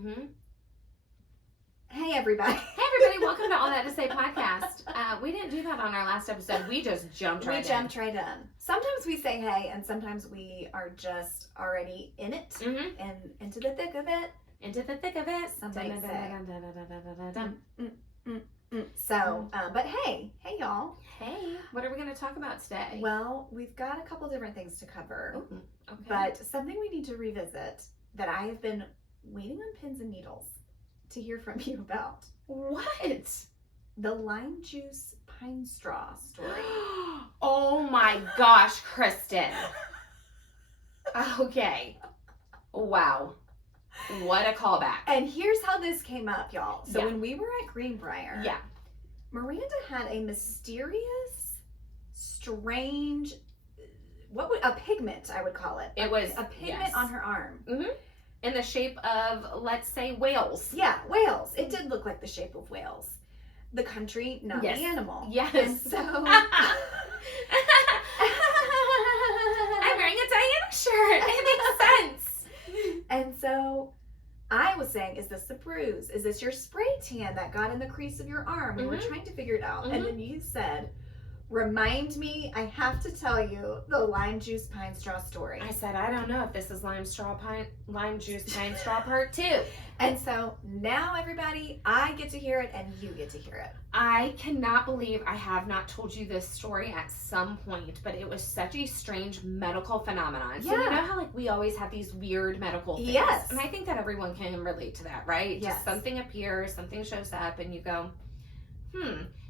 Mm-hmm. Hey, everybody. Hey, everybody. Welcome to All That to Say podcast. We didn't do that on our last episode. We just jumped right in. We jumped right in. Sometimes we say hey, and sometimes we are just already in it and into the thick of it. Into the thick of it. Somebody say. So, but hey y'all. Hey, what are we going to talk about today? Well, we've got a couple different things to cover. Ooh, okay. But something we need to revisit that I have been waiting on pins and needles to hear from you about. What? The lime juice pine straw story. Oh my gosh, Kristin. Okay. Wow. What a callback. And here's how this came up, y'all. So Yeah. when we were at Greenbrier, Yeah. Miranda had a mysterious, strange, a pigment, I would call it. It was a pigment on her arm. Mm-hmm. In the shape of, let's say, whales. Yeah, whales. It did look like the shape of whales. The country, not Yes. the animal. Yes. And so I'm wearing a Diana shirt. It makes sense. And so I was saying, is this the bruise? Is this your spray tan that got in the crease of your arm? We were trying to figure it out. And then you said, remind me, I have to tell you the lime juice pine straw story. I said, I don't know if this is lime juice pine straw part 2. And so now, everybody, I get to hear it and you get to hear it. I cannot believe I have not told you this story at some point, but it was such a strange medical phenomenon. So you know how like we always have these weird medical things? Yes. And I think that everyone can relate to that, right? Yes. Just something appears, something shows up, and you go,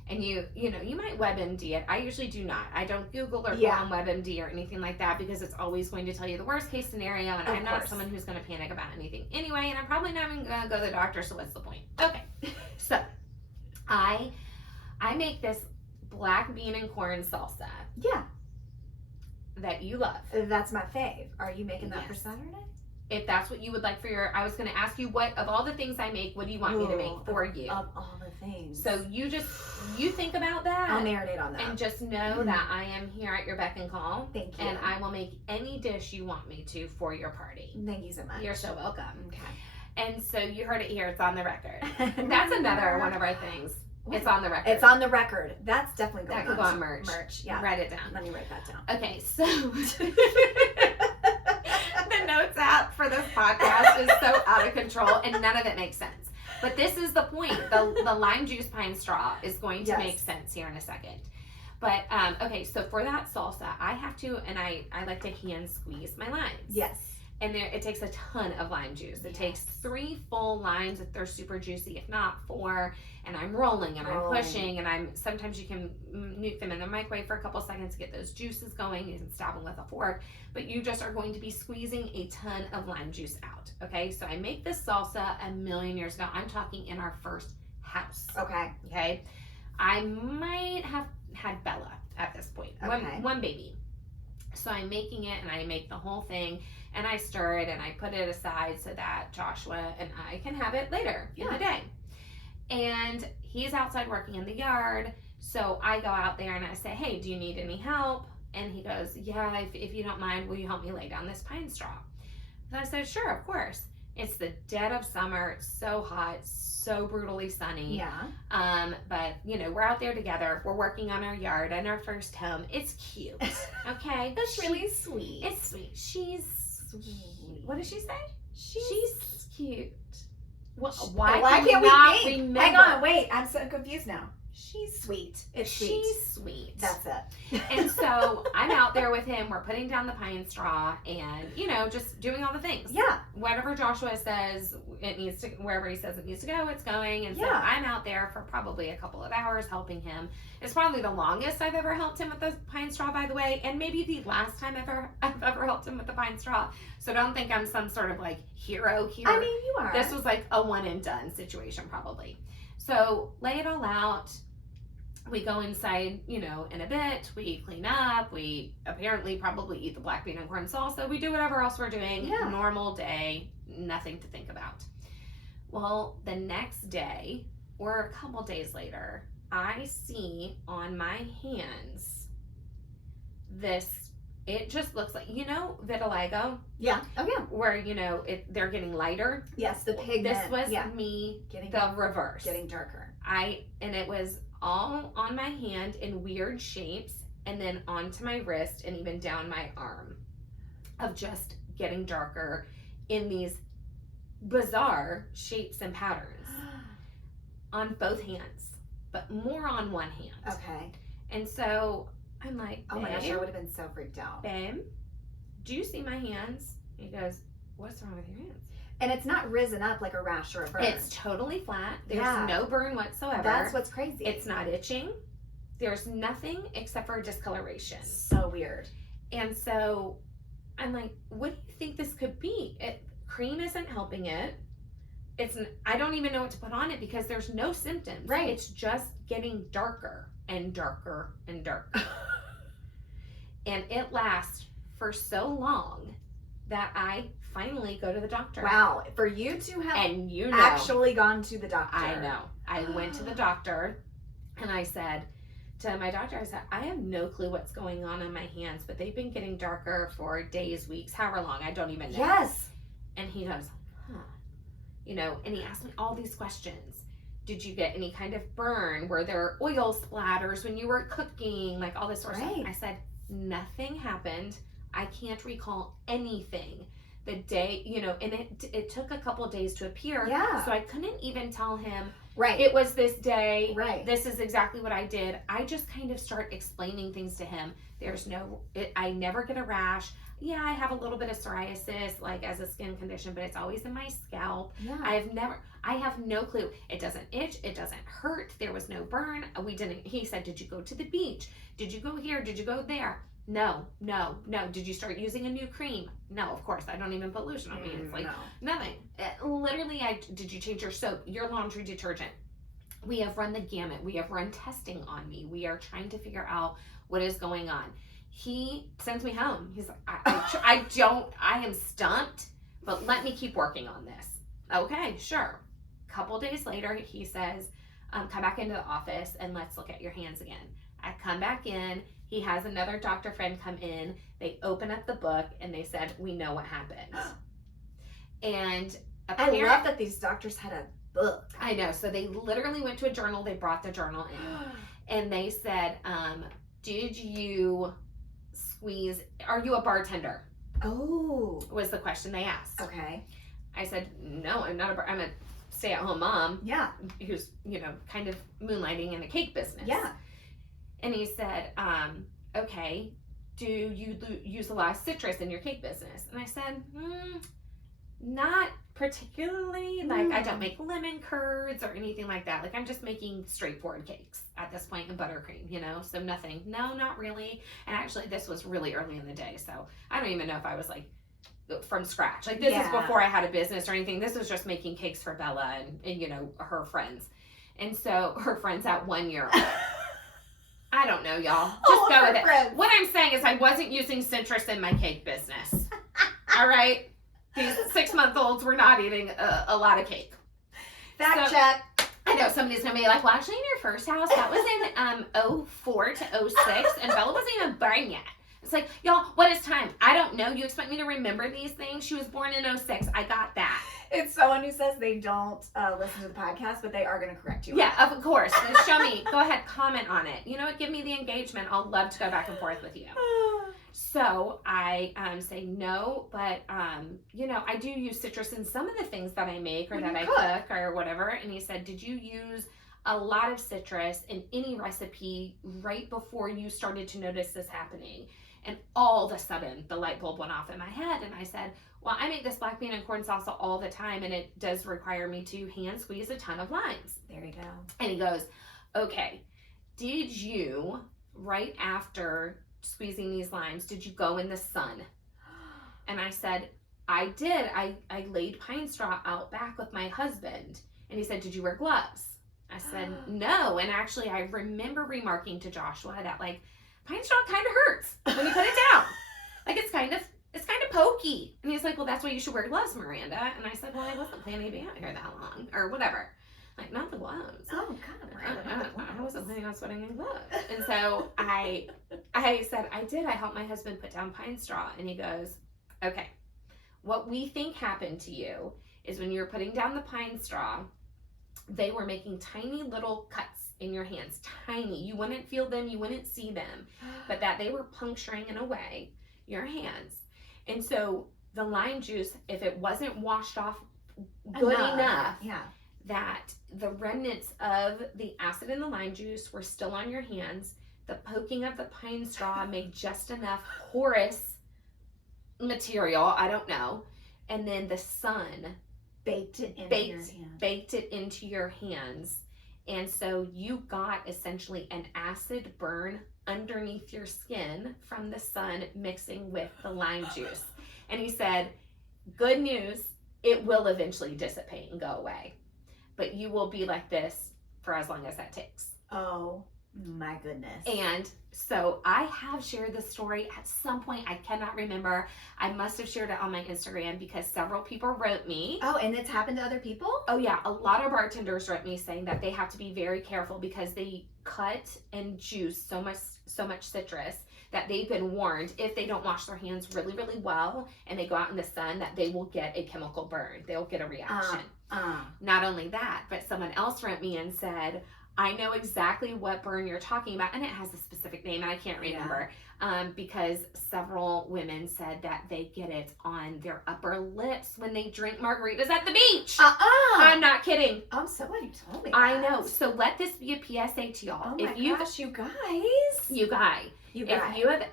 and you might WebMD it. I usually do not. I don't Google or go on WebMD or anything like that because it's always going to tell you the worst case scenario, and I'm not someone who's going to panic about anything anyway, and I'm probably not even going to go to the doctor, so what's the point? Okay, so I make this black bean and corn salsa. Yeah. That you love. That's my fave. Are you making that for Saturday? If that's what you would like for your, I was going to ask you what, of all the things I make, what do you want me to make for you? Of all the things. So you think about that. I'll marinate on that. And just know that I am here at your beck and call. Thank you. And I will make any dish you want me to for your party. Thank you so much. You're so welcome. Okay. And so you heard it here. It's on the record. That's another one of our things. What? It's on the record. It's on the record. That's definitely going that could go on merch. Merch, yeah. Write it down. Let me write that down. Okay, so the notes app for this podcast is so out of control and none of it makes sense. But this is the point. The lime juice pine straw is going to make sense here in a second. But, okay, so for that salsa, I have to, and I like to hand squeeze my limes. Yes. And it takes a ton of lime juice. It takes 3 full limes if they're super juicy, if not 4. And I'm rolling and I'm pushing and sometimes you can nuke them in the microwave for a couple seconds to get those juices going. You can stab them with a fork, but you just are going to be squeezing a ton of lime juice out. Okay, so I make this salsa a million years ago. I'm talking in our first house. Okay. I might have had Bella at this point. One baby. So I'm making it and I make the whole thing and I stir it and I put it aside so that Joshua and I can have it later in the day. And he's outside working in the yard. So I go out there and I say, hey, do you need any help? And he goes, yeah, if you don't mind, will you help me lay down this pine straw? And I said, sure, of course. It's the dead of summer. It's so hot, so brutally sunny. Yeah. But, we're out there together. We're working on our yard and our first home. It's cute. Okay? That's really sweet. It's sweet. She's sweet. What did she say? She's cute. Why can't we remember? Hang on, wait. I'm so confused now. She's sweet. She's sweet. That's it. And so I'm out there with him. We're putting down the pine straw and, just doing all the things. Yeah. Whatever Joshua says it needs to, wherever he says it needs to go, it's going. And so I'm out there for probably a couple of hours helping him. It's probably the longest I've ever helped him with the pine straw, by the way, and maybe the last time I've ever helped him with the pine straw. So don't think I'm some sort of like hero here. I mean, you are. This was like a one and done situation probably. So lay it all out. We go inside, in a bit. We clean up. We apparently probably eat the black bean and corn salsa. We do whatever else we're doing. Yeah. Normal day, nothing to think about. Well, the next day or a couple days later, I see on my hands this it just looks like, vitiligo, Yeah. Oh, yeah. where, they're getting lighter. Yes, the pigment. This was yeah. me, Getting the reverse. Getting darker. And it was all on my hand in weird shapes, and then onto my wrist and even down my arm, of just getting darker in these bizarre shapes and patterns on both hands, but more on one hand. Okay. And so I'm like, oh my gosh, I would have been so freaked out. Babe, do you see my hands? He goes, what's wrong with your hands? And it's not risen up like a rash or a burn. It's totally flat. There's Yeah. no burn whatsoever. That's what's crazy. It's not itching. There's nothing except for discoloration. So weird. And so I'm like, what do you think this could be? Cream isn't helping it. I don't even know what to put on it because there's no symptoms. Right. It's just getting darker and darker and darker. And it lasts for so long that I finally go to the doctor. Wow. For you to have And actually gone to the doctor. I know. I went to the doctor and I said to my doctor, I said, I have no clue what's going on in my hands, but they've been getting darker for days, weeks, however long. I don't even know. Yes. And he goes, and he asked me all these questions. Did you get any kind of burn? Were there oil splatters when you were cooking? Like all this sort of stuff. I said, nothing happened. I can't recall anything. The day, and it took a couple of days to appear. Yeah. So I couldn't even tell him, right. it was this day. Right. This is exactly what I did. I just kind of start explaining things to him. I never get a rash. Yeah, I have a little bit of psoriasis, like as a skin condition, but it's always in my scalp. Yeah. I have no clue. It doesn't itch. It doesn't hurt. There was no burn. He said, did you go to the beach? Did you go here? Did you go there? No. Did you start using a new cream? No, of course. I don't even put lotion on me. It's like nothing. Literally, did you change your soap, your laundry detergent? We have run the gamut. We have run testing on me. We are trying to figure out what is going on. He sends me home. He's like, I am stumped, but let me keep working on this. Okay, sure. Couple days later, he says, come back into the office and let's look at your hands again. I come back in. He has another doctor friend come in. They open up the book and they said, we know what happened. And I love that these doctors had a book. I know. So they literally went to a journal. They brought the journal in and they said, did you squeeze, are you a bartender? Oh. Was the question they asked. Okay. I said, no, I'm not I'm a stay-at-home mom. Yeah. Who's, kind of moonlighting in the cake business. Yeah. And he said, okay, do you use a lot of citrus in your cake business? And I said, not particularly. Like, I don't make lemon curds or anything like that. Like, I'm just making straightforward cakes at this point and buttercream, so nothing. No, not really. And actually, this was really early in the day, so I don't even know if I was, like, from scratch. Like, this is before I had a business or anything. This was just making cakes for Bella and her friends. And so, her friends at 1 year old. I don't know, y'all. Just go with it. Friends. What I'm saying is I wasn't using citrus in my cake business. All right? These 6-month-olds were not eating a lot of cake. Fact check. I know somebody's going to be like, well, actually in your first house, that was in 04 to 06, and Bella wasn't even born yet. It's like, y'all, what is time? I don't know. You expect me to remember these things? She was born in 06. I got that. It's someone who says they don't listen to the podcast, but they are going to correct you. Yeah, of course. Then show me. Go ahead, comment on it. You know what? Give me the engagement. I'll love to go back and forth with you. So I say no, but I do use citrus in some of the things that I make or that I cook or whatever. And he said, did you use a lot of citrus in any recipe right before you started to notice this happening? And all of a sudden, the light bulb went off in my head. And I said, well, I make this black bean and corn salsa all the time, and it does require me to hand squeeze a ton of limes. There you go. And he goes, okay, did you, right after squeezing these limes, did you go in the sun? And I said, I did. I laid pine straw out back with my husband. And he said, did you wear gloves? I said, no. And actually, I remember remarking to Joshua that, like, pine straw kind of hurts when you put it down. Like, it's kind of pokey. And he's like, well, that's why you should wear gloves, Miranda. And I said, well, I wasn't planning to be out here that long or whatever. Like, not the gloves. Oh, God, Miranda, I wasn't planning on sweating in gloves. And so I said, I did. I helped my husband put down pine straw. And he goes, okay, what we think happened to you is when you were putting down the pine straw, they were making tiny little cuts in your hands. Tiny. You wouldn't feel them. You wouldn't see them. But that they were puncturing in a way your hands. And so the lime juice, if it wasn't washed off good enough, that the remnants of the acid in the lime juice were still on your hands. The poking of the pine straw made just enough porous material, I don't know, and then the sun baked it into your hands. And so you got essentially an acid burn underneath your skin from the sun mixing with the lime juice. And he said, good news, it will eventually dissipate and go away. But you will be like this for as long as that takes. Oh my goodness. And so I have shared this story at some point. I cannot remember. I must have shared it on my Instagram because several people wrote me. Oh, and it's happened to other people? Oh yeah, a lot of bartenders wrote me saying that they have to be very careful because they cut and juice so much citrus that they've been warned if they don't wash their hands really, really well and they go out in the sun that they will get a chemical burn. They'll get a reaction. Not only that, but someone else wrote me and said, I know exactly what burn you're talking about, and it has a specific name, and I can't remember, because several women said that they get it on their upper lips when they drink margaritas at the beach. I'm not kidding. I'm so glad you told me I know. So let this be a PSA to y'all. Oh my gosh, you guys. You guys. If you have...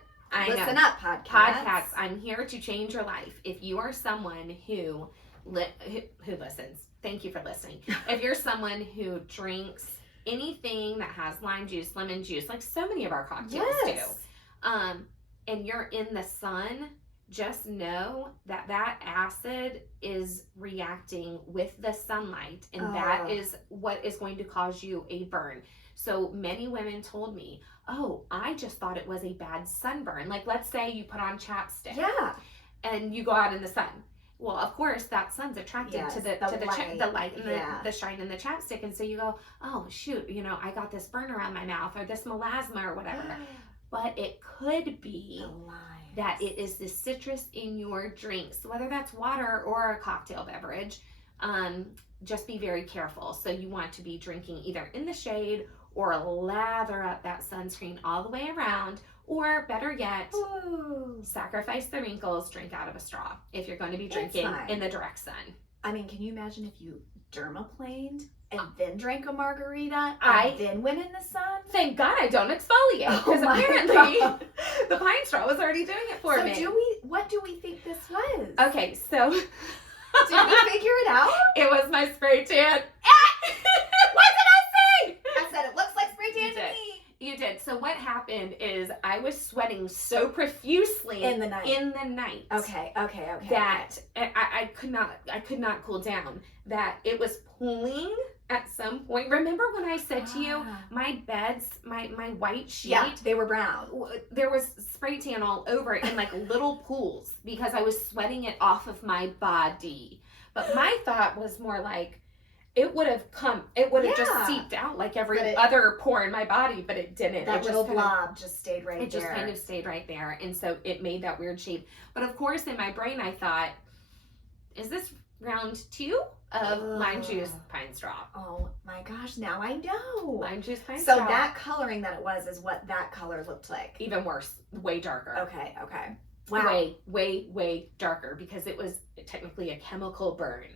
Listen up, podcasts. I'm here to change your life. If you are someone who listens, thank you for listening. If you're someone who drinks anything that has lime juice, lemon juice, like so many of our cocktails do, and you're in the sun, just know that that acid is reacting with the sunlight, and that is what is going to cause you a burn. So many women told me, oh, I just thought it was a bad sunburn. Like, let's say you put on chapstick and you go out in the sun. Well, of course, that sun's attracted to the light and the shine in the chapstick. And so you go, oh, shoot, I got this burn around my mouth or this melasma or whatever. But it could be that it is the citrus in your drinks, whether that's water or a cocktail beverage. Just be very careful. So you want to be drinking either in the shade or lather up that sunscreen all the way around. Or better yet, sacrifice the wrinkles, drink out of a straw if you're going to be drinking in the direct sun. I mean, can you imagine if you dermaplaned and then drank a margarita and then went in the sun? Thank God I don't exfoliate because apparently the pine straw was already doing it for me. So what do we think this was? Okay, so... Did we figure it out? It was my spray tan. What did I say? I said it looks like spray tan to me. You did. So what happened is I was sweating so profusely in the night. Okay. That I could not cool down. That it was pulling at some point. Remember when I said to you, my beds, my white sheet, they were brown. There was spray tan all over it in like little pools because I was sweating it off of my body. But my thought was more like, it would have just seeped out like every other pore in my body, but it didn't. That little blob just stayed right there. It just kind of stayed right there. And so it made that weird shape. But of course, in my brain, I thought, is this round 2 of lime juice pine straw? Oh my gosh, now I know. Lime juice pine straw. So that coloring that it was is what that color looked like. Even worse, way darker. Okay. Wow. Way darker because it was technically a chemical burn.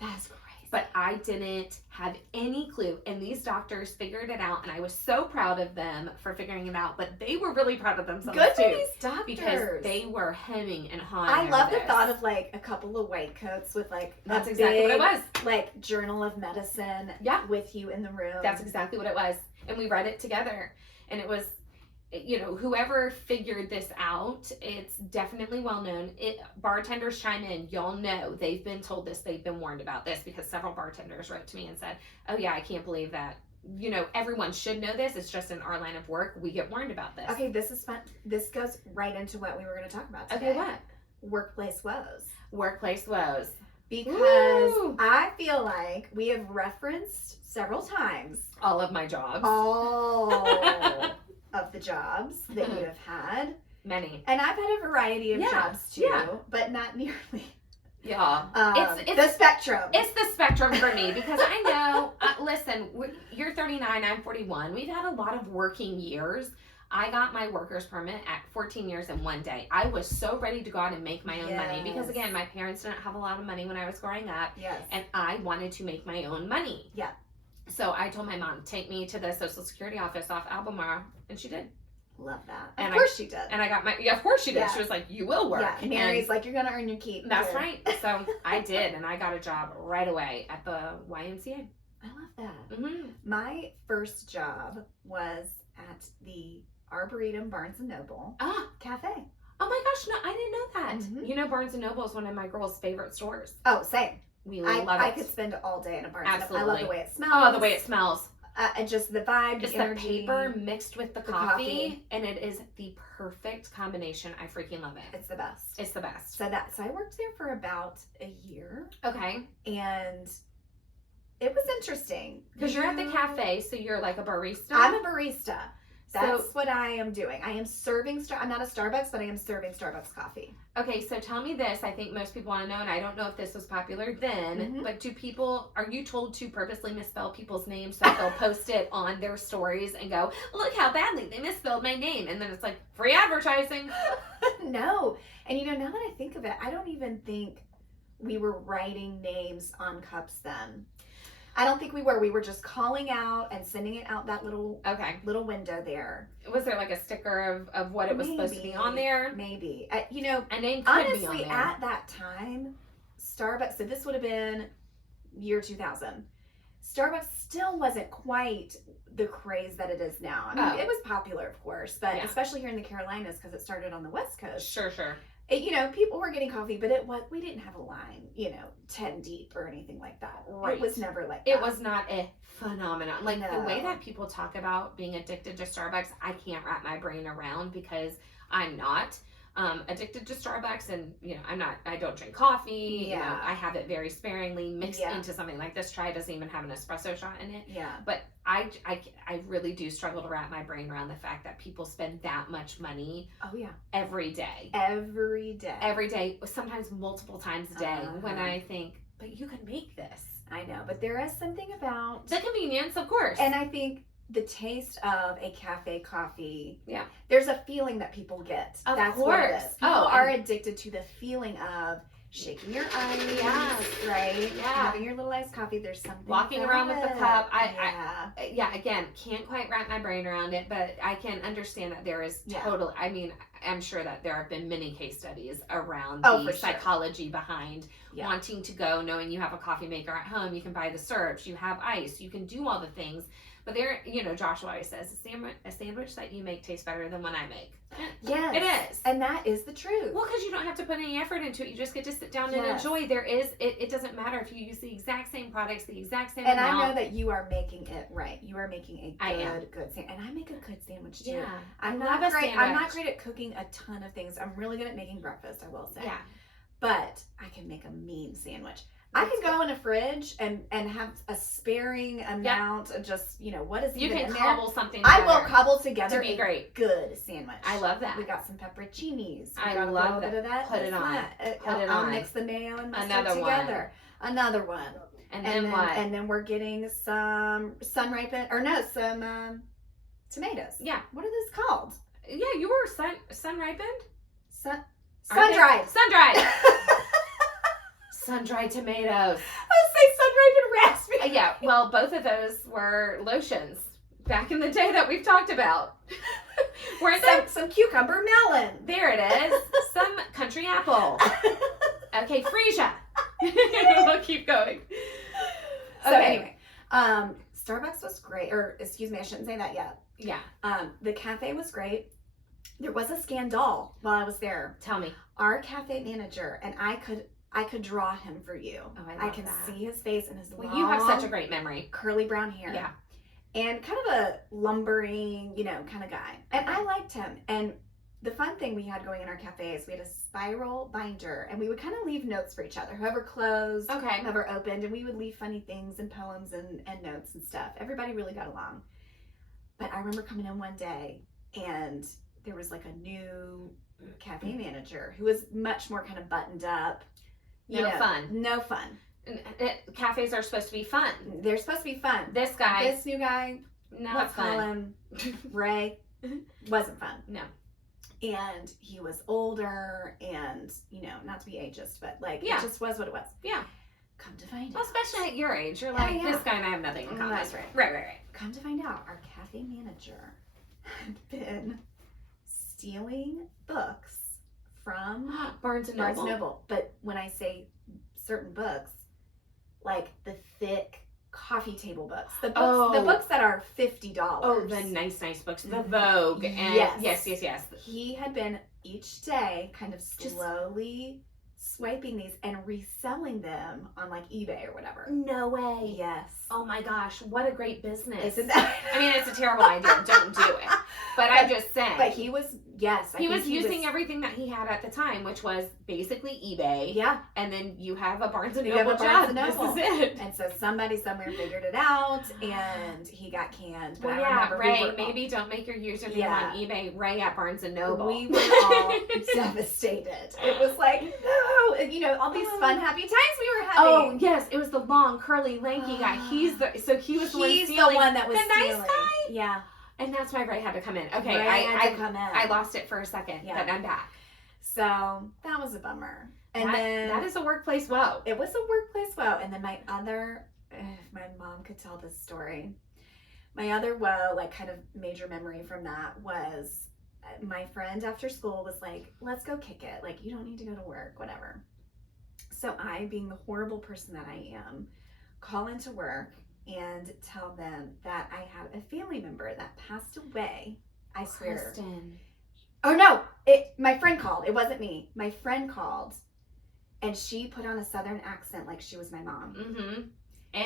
That's crazy. But I didn't have any clue. And these doctors figured it out. And I was so proud of them for figuring it out. But they were really proud of themselves too. Good for these doctors. Because they were hemming and hawing. I love the thought of like a couple of white coats with like that's exactly what it was. Like journal of medicine with you in the room. That's exactly what it was. And we read it together. And it was, whoever figured this out, it's definitely well known. Bartenders chime in. Y'all know they've been told this. They've been warned about this because several bartenders wrote to me and said, oh yeah, I can't believe that. Everyone should know this. It's just in our line of work. We get warned about this. Okay, this is fun. This goes right into what we were going to talk about today. Okay, what? Workplace woes. Workplace woes. because Woo. I feel like we have referenced several times all of my jobs. all of the jobs that you have had. Many. And I've had a variety of jobs too, but not nearly. Yeah. It's the spectrum. It's the spectrum for me because I know, listen, you're 39, I'm 41. We've had a lot of working years. I got my worker's permit at 14 years and 1 day. I was so ready to go out and make my own money because, again, my parents didn't have a lot of money when I was growing up. Yes. And I wanted to make my own money. Yeah. So I told my mom, take me to the Social Security office off Albemarle, and she did. Love that. And of course she did. And I got my, of course she did. Yeah. She was like, you will work. Yeah, Mary's like, you're going to earn your keep. That's right. So I did, and I got a job right away at the YMCA. I love that. Mm-hmm. My first job was at the Arboretum Barnes & Noble Cafe. Oh my gosh, no, I didn't know that. Mm-hmm. You know, Barnes & Noble is one of my girls' favorite stores. Oh, same. We love it. I could spend all day in a Barnes & Noble. I love the way it smells. Oh, the way it smells. And just the vibe, It's the the energy. paper mixed with the coffee, and it is the perfect combination. I freaking love it. It's the best. It's the best. So I worked there for about a year, Okay. and it was interesting. Because you're at the cafe, so you're like a barista. I'm a barista. That's So- what I am doing. I am serving, I'm not a Starbucks, but I am serving Starbucks coffee. Okay, so tell me this. I think most people want to know, and I don't know if this was popular then, Mhm. but are you told to purposely misspell people's names so they'll post it on their stories and go, look how badly they misspelled my name? And then it's like, free advertising. No. And now that I think of it, I don't even think we were writing names on cups then. I don't think we were. We were just calling out and sending it out that little window there. Was there like a sticker of what it was supposed to be on there? Maybe. A name could be on Honestly, there. at that time, Starbucks, so this would have been year 2000, Starbucks still wasn't quite the craze that it is now. I mean, it was popular, of course, but especially here in the Carolinas because it started on the West Coast. Sure. People were getting coffee, but we didn't have a line, 10 deep or anything like that. Right. It was never like that. It was not a phenomenon. Like the way No. that people talk about being addicted to Starbucks, I can't wrap my brain around because I'm not addicted to Starbucks, and I don't drink coffee. Yeah. I have it very sparingly mixed Yeah. into something like this. Try doesn't even have an espresso shot in it. Yeah. But I really do struggle to wrap my brain around the fact that people spend that much money Oh, yeah. every day. Every day. Sometimes multiple times a day. When I think, but you could make this. I know, but there is something about The convenience, of course. and I think the taste of a cafe coffee. Yeah. There's a feeling that people get. Of That's what it course. is. People Oh, are addicted to the feeling of shaking your eyes. Yes. Right? Yeah. Having your little iced coffee. There's something Walking about around with the it. cup. Yeah. Again, can't quite wrap my brain around it, but I can understand that there is I'm sure that there have been many case studies around the psychology behind wanting to go, knowing you have a coffee maker at home, you can buy the syrups, you have ice, you can do all the things. But Joshua always says, a sandwich that you make tastes better than one I make. Yes. It is. And that is the truth. Well, because you don't have to put any effort into it. You just get to sit down and enjoy. It doesn't matter if you use the exact same products, the exact same amount. I know that you are making it right. You are making a good sandwich. And I make a good sandwich too. Yeah. I'm not great at cooking a ton of things. I'm really good at making breakfast, I will say. Yeah. But I can make a mean sandwich. I can go in a fridge and have a sparing amount of just, what is you even can in there. cobble something together. I will cobble together to be great. Good sandwich. I love that. We got some pepperoncinis. I love that. Of that. Put it on. I'll mix the mayo and mustard together. Another one. And then what? And then we're getting some tomatoes. Yeah. What are those called? Yeah, you were sun ripened? Sun-dried. Sun-dried. Sun-dried tomatoes. I was say sun-ripened raspberry. Yeah, well, both of those were lotions back in the day that we've talked about. Some cucumber melon. There it is. Some country apple. Okay, freesia. We'll keep going. So anyway, Starbucks was great. Or excuse me, I shouldn't say that yet. Yeah. The cafe was great. There was a scandal while I was there. Tell me. Our cafe manager, and I could draw him for you. Oh, I can that. see his face and his long, you have such a great memory. Curly brown hair. Yeah. And kind of a lumbering, kind of guy. And I liked him. And the fun thing we had going in our cafe is we had spiral binder, and we would kind of leave notes for each other. Whoever closed, Okay. whoever opened, and we would leave funny things and poems and notes and stuff. Everybody really got along. But I remember coming in one day, and there was like a new cafe manager who was much more kind of buttoned up. No fun. No fun. Cafes are supposed to be fun. They're supposed to be fun. This guy. This new guy, Not let's call fun. him Ray, wasn't fun. No. And he was older, and, you know, not to be ageist, but like, Yeah. it just was what it was. Yeah. Come to find Well, out. especially at your age, you're like, Yeah. this guy and I have nothing in common. That's right. Right. Come to find out, our cafe manager had been stealing books from Barnes and Barnes Noble. Noble. But when I say certain books, like the thick coffee table books, the books that are $50. Oh, the nice books, the Vogue, and Yes. yes. He had been each day kind of Just- slowly swiping these and reselling them on like eBay or whatever. No way. Yes. Oh my gosh, what a great business. Isn't that? I mean, it's a terrible idea. Don't do it. But I'm just saying. But he was, yes. He was using everything that he had at the time, which was basically eBay. Yeah. And then you have a Barnes and You have Noble a Barnes job. and Noble. This is it. And so somebody somewhere figured it out, and he got canned. But Well, I yeah, remember Ray, maybe don't make your username Yeah. on eBay. Ray at Barnes and Noble. we were all devastated. It was like, no, and, you know, all these fun, happy times we were having. Oh yes, it was the long, curly, lanky guy. He was the one He's stealing. the one that was the nice stealing. guy. Yeah. And that's why Ray had to come in. Okay, Ray had to come in. I lost it for a second, Yeah. but I'm back. So that was a bummer. And then that is a workplace woe. it was a workplace woe. And then my other, if my mom could tell this story, my other woe, like kind of major memory from that was my friend after school was like, let's go kick it. Like, you don't need to go to work, whatever. So I, being the horrible person that I am, call into work and tell them that I have a family member that passed away. I swear. Kristin. Oh no, my friend called. It wasn't me. My friend called, and she put on a Southern accent like she was my mom, Mm-hmm.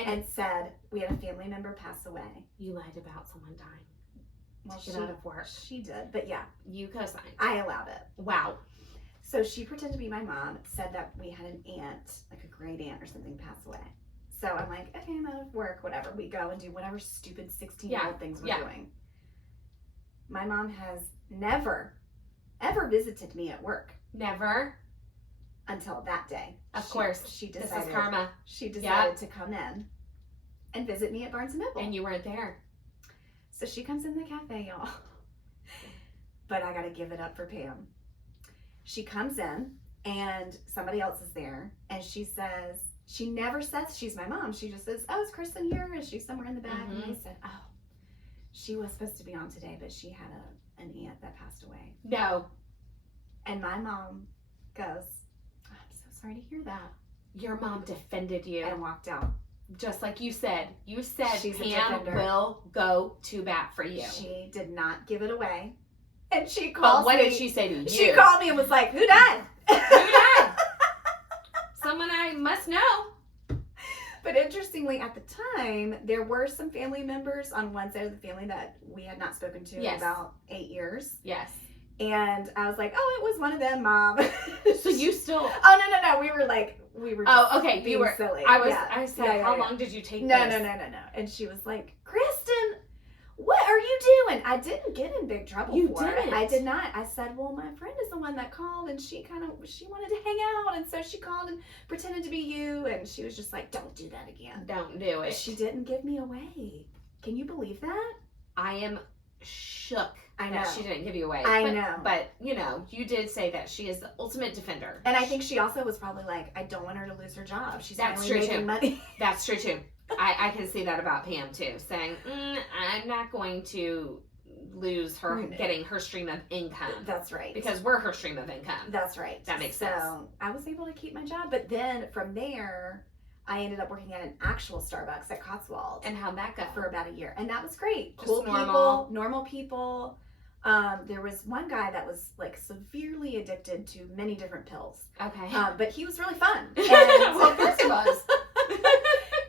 and said we had a family member pass away. You lied about someone dying. Well, Get out of work. She did, but yeah, You co-signed. I allowed it. Wow. So she pretended to be my mom. Said that we had an aunt, like a great aunt or something, pass away. So I'm like, okay, I'm out of work, whatever. We go and do whatever stupid 16-year-old things we're doing. My mom has never, ever visited me at work Never. until that day. Of course. She This decided. is karma. She decided to come in and visit me at Barnes and Noble. And you weren't there. So she comes in the cafe, y'all. But I gotta give it up for Pam. She comes in and somebody else is there, and she says, she never says she's my mom. She just says, oh, is Kristin here? Is she somewhere in the back? And I said, oh, she was supposed to be on today, but she had an aunt that passed away. No. And my mom goes, I'm so sorry to hear that. Your mom defended you. And walked out. Just like you said. You said She's a Pam defender. will go to bat for you. She did not give it away. And she But called what me. did she say to you? She called me and was like, who died? Who died? Someone I must know. But interestingly, at the time, there were some family members on one side of the family that we had not spoken to in Yes. about 8 years. Yes. And I was like, oh, it was one of them, Mom. So you still. Oh, no. We were just Oh, okay. being You were silly. I was. Yeah. I said, Yeah, how yeah. long did you take No. this? And she was like, Kristin, what are you doing? I didn't get in big trouble You for didn't. it. I did not. I said, well, my friend is the one that called, and she wanted to hang out, and so she called and pretended to be you, and she was just like, don't do that again. Don't do it. She didn't give me away. Can you believe that? I am shook I that know. she didn't give you away. I But- know. But, you did say that she is the ultimate defender. And I think she also was probably like, I don't want her to lose her job. She's That's finally true, making too. money. That's true, too. I can see that about Pam, too. Saying, I'm not going to lose her getting her stream of income. That's right. Because we're her stream of income. That's right. That makes so sense. I was able to keep my job. But then from there, I ended up working at an actual Starbucks at Cotswold And how'd that go? for about a year. And that was great. Just Cool normal. people, normal people. There was one guy that was like severely addicted to many different pills. Okay. But he was really fun. Well, of course he was.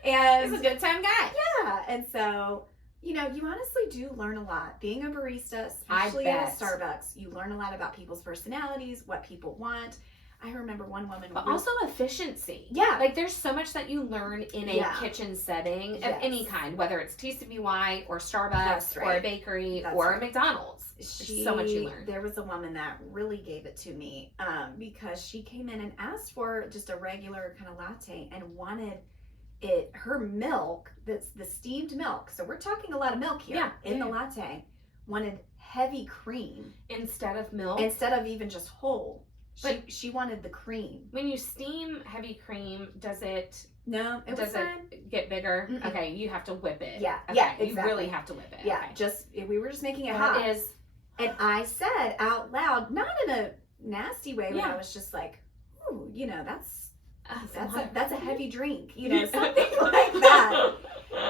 And He's a good time guy. yeah. And so you honestly do learn a lot. Being a barista, especially at a Starbucks, you learn a lot about people's personalities, what people want. I remember one woman... But also efficiency. Yeah. Like, there's so much that you learn in a kitchen setting of any kind, whether it's TCBY or Starbucks or a bakery or a McDonald's. There's so much you learn. There was a woman that really gave it to me because she came in and asked for just a regular kind of latte and wanted her milk, that's the steamed milk. So we're talking a lot of milk here in the latte. Wanted heavy cream. Instead of milk? Instead of even just whole. But she wanted the cream. When you steam heavy cream, does it... No, it does it get bigger? Mm-mm. Okay, you have to whip it. Yeah, okay, yeah, exactly. You really have to whip it. Yeah, okay. We were just making it hot. It is. And I said out loud, not in a nasty way, but I was just like, ooh, that's a heavy drink, something like that.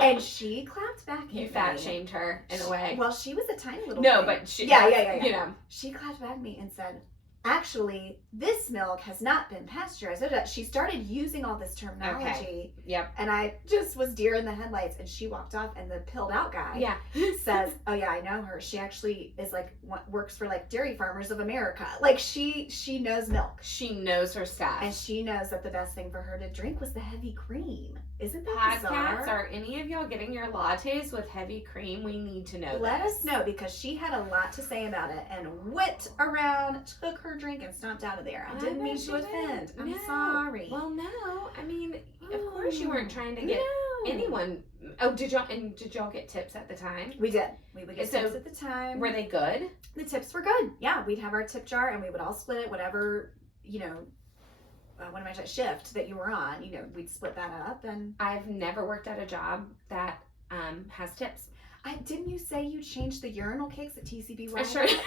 And she clapped back. You fat shamed her in a way. Well, she was a tiny little No, thing. but she... Yeah. She clapped back at me and said, actually, this milk has not been pasteurized. She started using all this terminology. Okay. Yep. And I just was deer in the headlights, and she walked off, and the pilled out guy says, oh yeah, I know her. She actually is works for Dairy Farmers of America. She knows milk. She knows her stuff. And she knows that the best thing for her to drink was the heavy cream. Isn't that bizarre? Are any of y'all getting your lattes with heavy cream? We need to know. Let us know, because she had a lot to say about it and whipped around, took her drink, and stomped out of there. I didn't mean to offend. I'm sorry. Well, no. I mean, of course you weren't trying to get anyone. Oh, did y'all get tips at the time? We did. We would get tips at the time. Were they good? The tips were good. Yeah, we'd have our tip jar, and we would all split it, whatever, what am I saying, shift that you were on, we'd split that up. And I've never worked at a job that has tips. Didn't you say you changed the urinal cakes at TCBY? I sure did.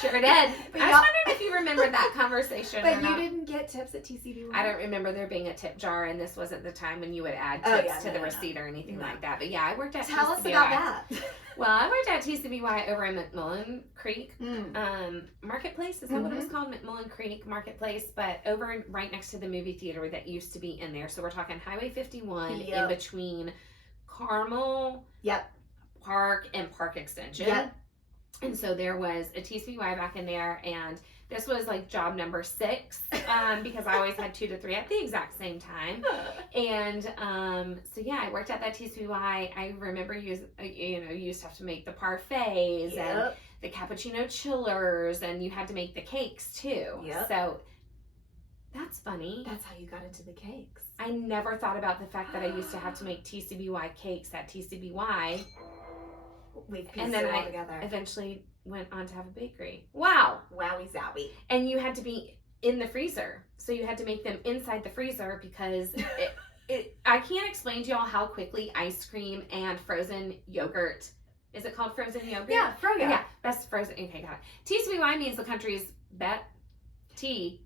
Sure did. But I was wondering if you remembered that conversation. But you didn't get tips at TCBY? I don't remember there being a tip jar, and this wasn't the time when you would add tips to the receipt or anything like that. But yeah, I worked at Tell TCBY. us about that. Well, I worked at TCBY over in McMullen Creek Marketplace. Is that what it was called? McMullen Creek Marketplace, but over right next to the movie theater that used to be in there. So we're talking Highway 51 in between Carmel Park and Park Extension. Yep. And so there was a TCBY back in there, and this was job number 6 because I always had 2 to 3 at the exact same time. And so yeah, I worked at that TCBY. I remember you used to have to make the parfaits and the cappuccino chillers, and you had to make the cakes too. Yep. So that's funny. That's how you got into the cakes. I never thought about the fact that I used to have to make TCBY cakes at TCBY. And then I eventually went on to have a bakery. Wow. Wowie zowie. And you had to be in the freezer. So you had to make them inside the freezer because I can't explain to y'all how quickly ice cream and frozen yogurt. Is it called frozen yogurt? Yeah, froyo. Yeah, best frozen. Okay, got it. TCBY means the country's best. The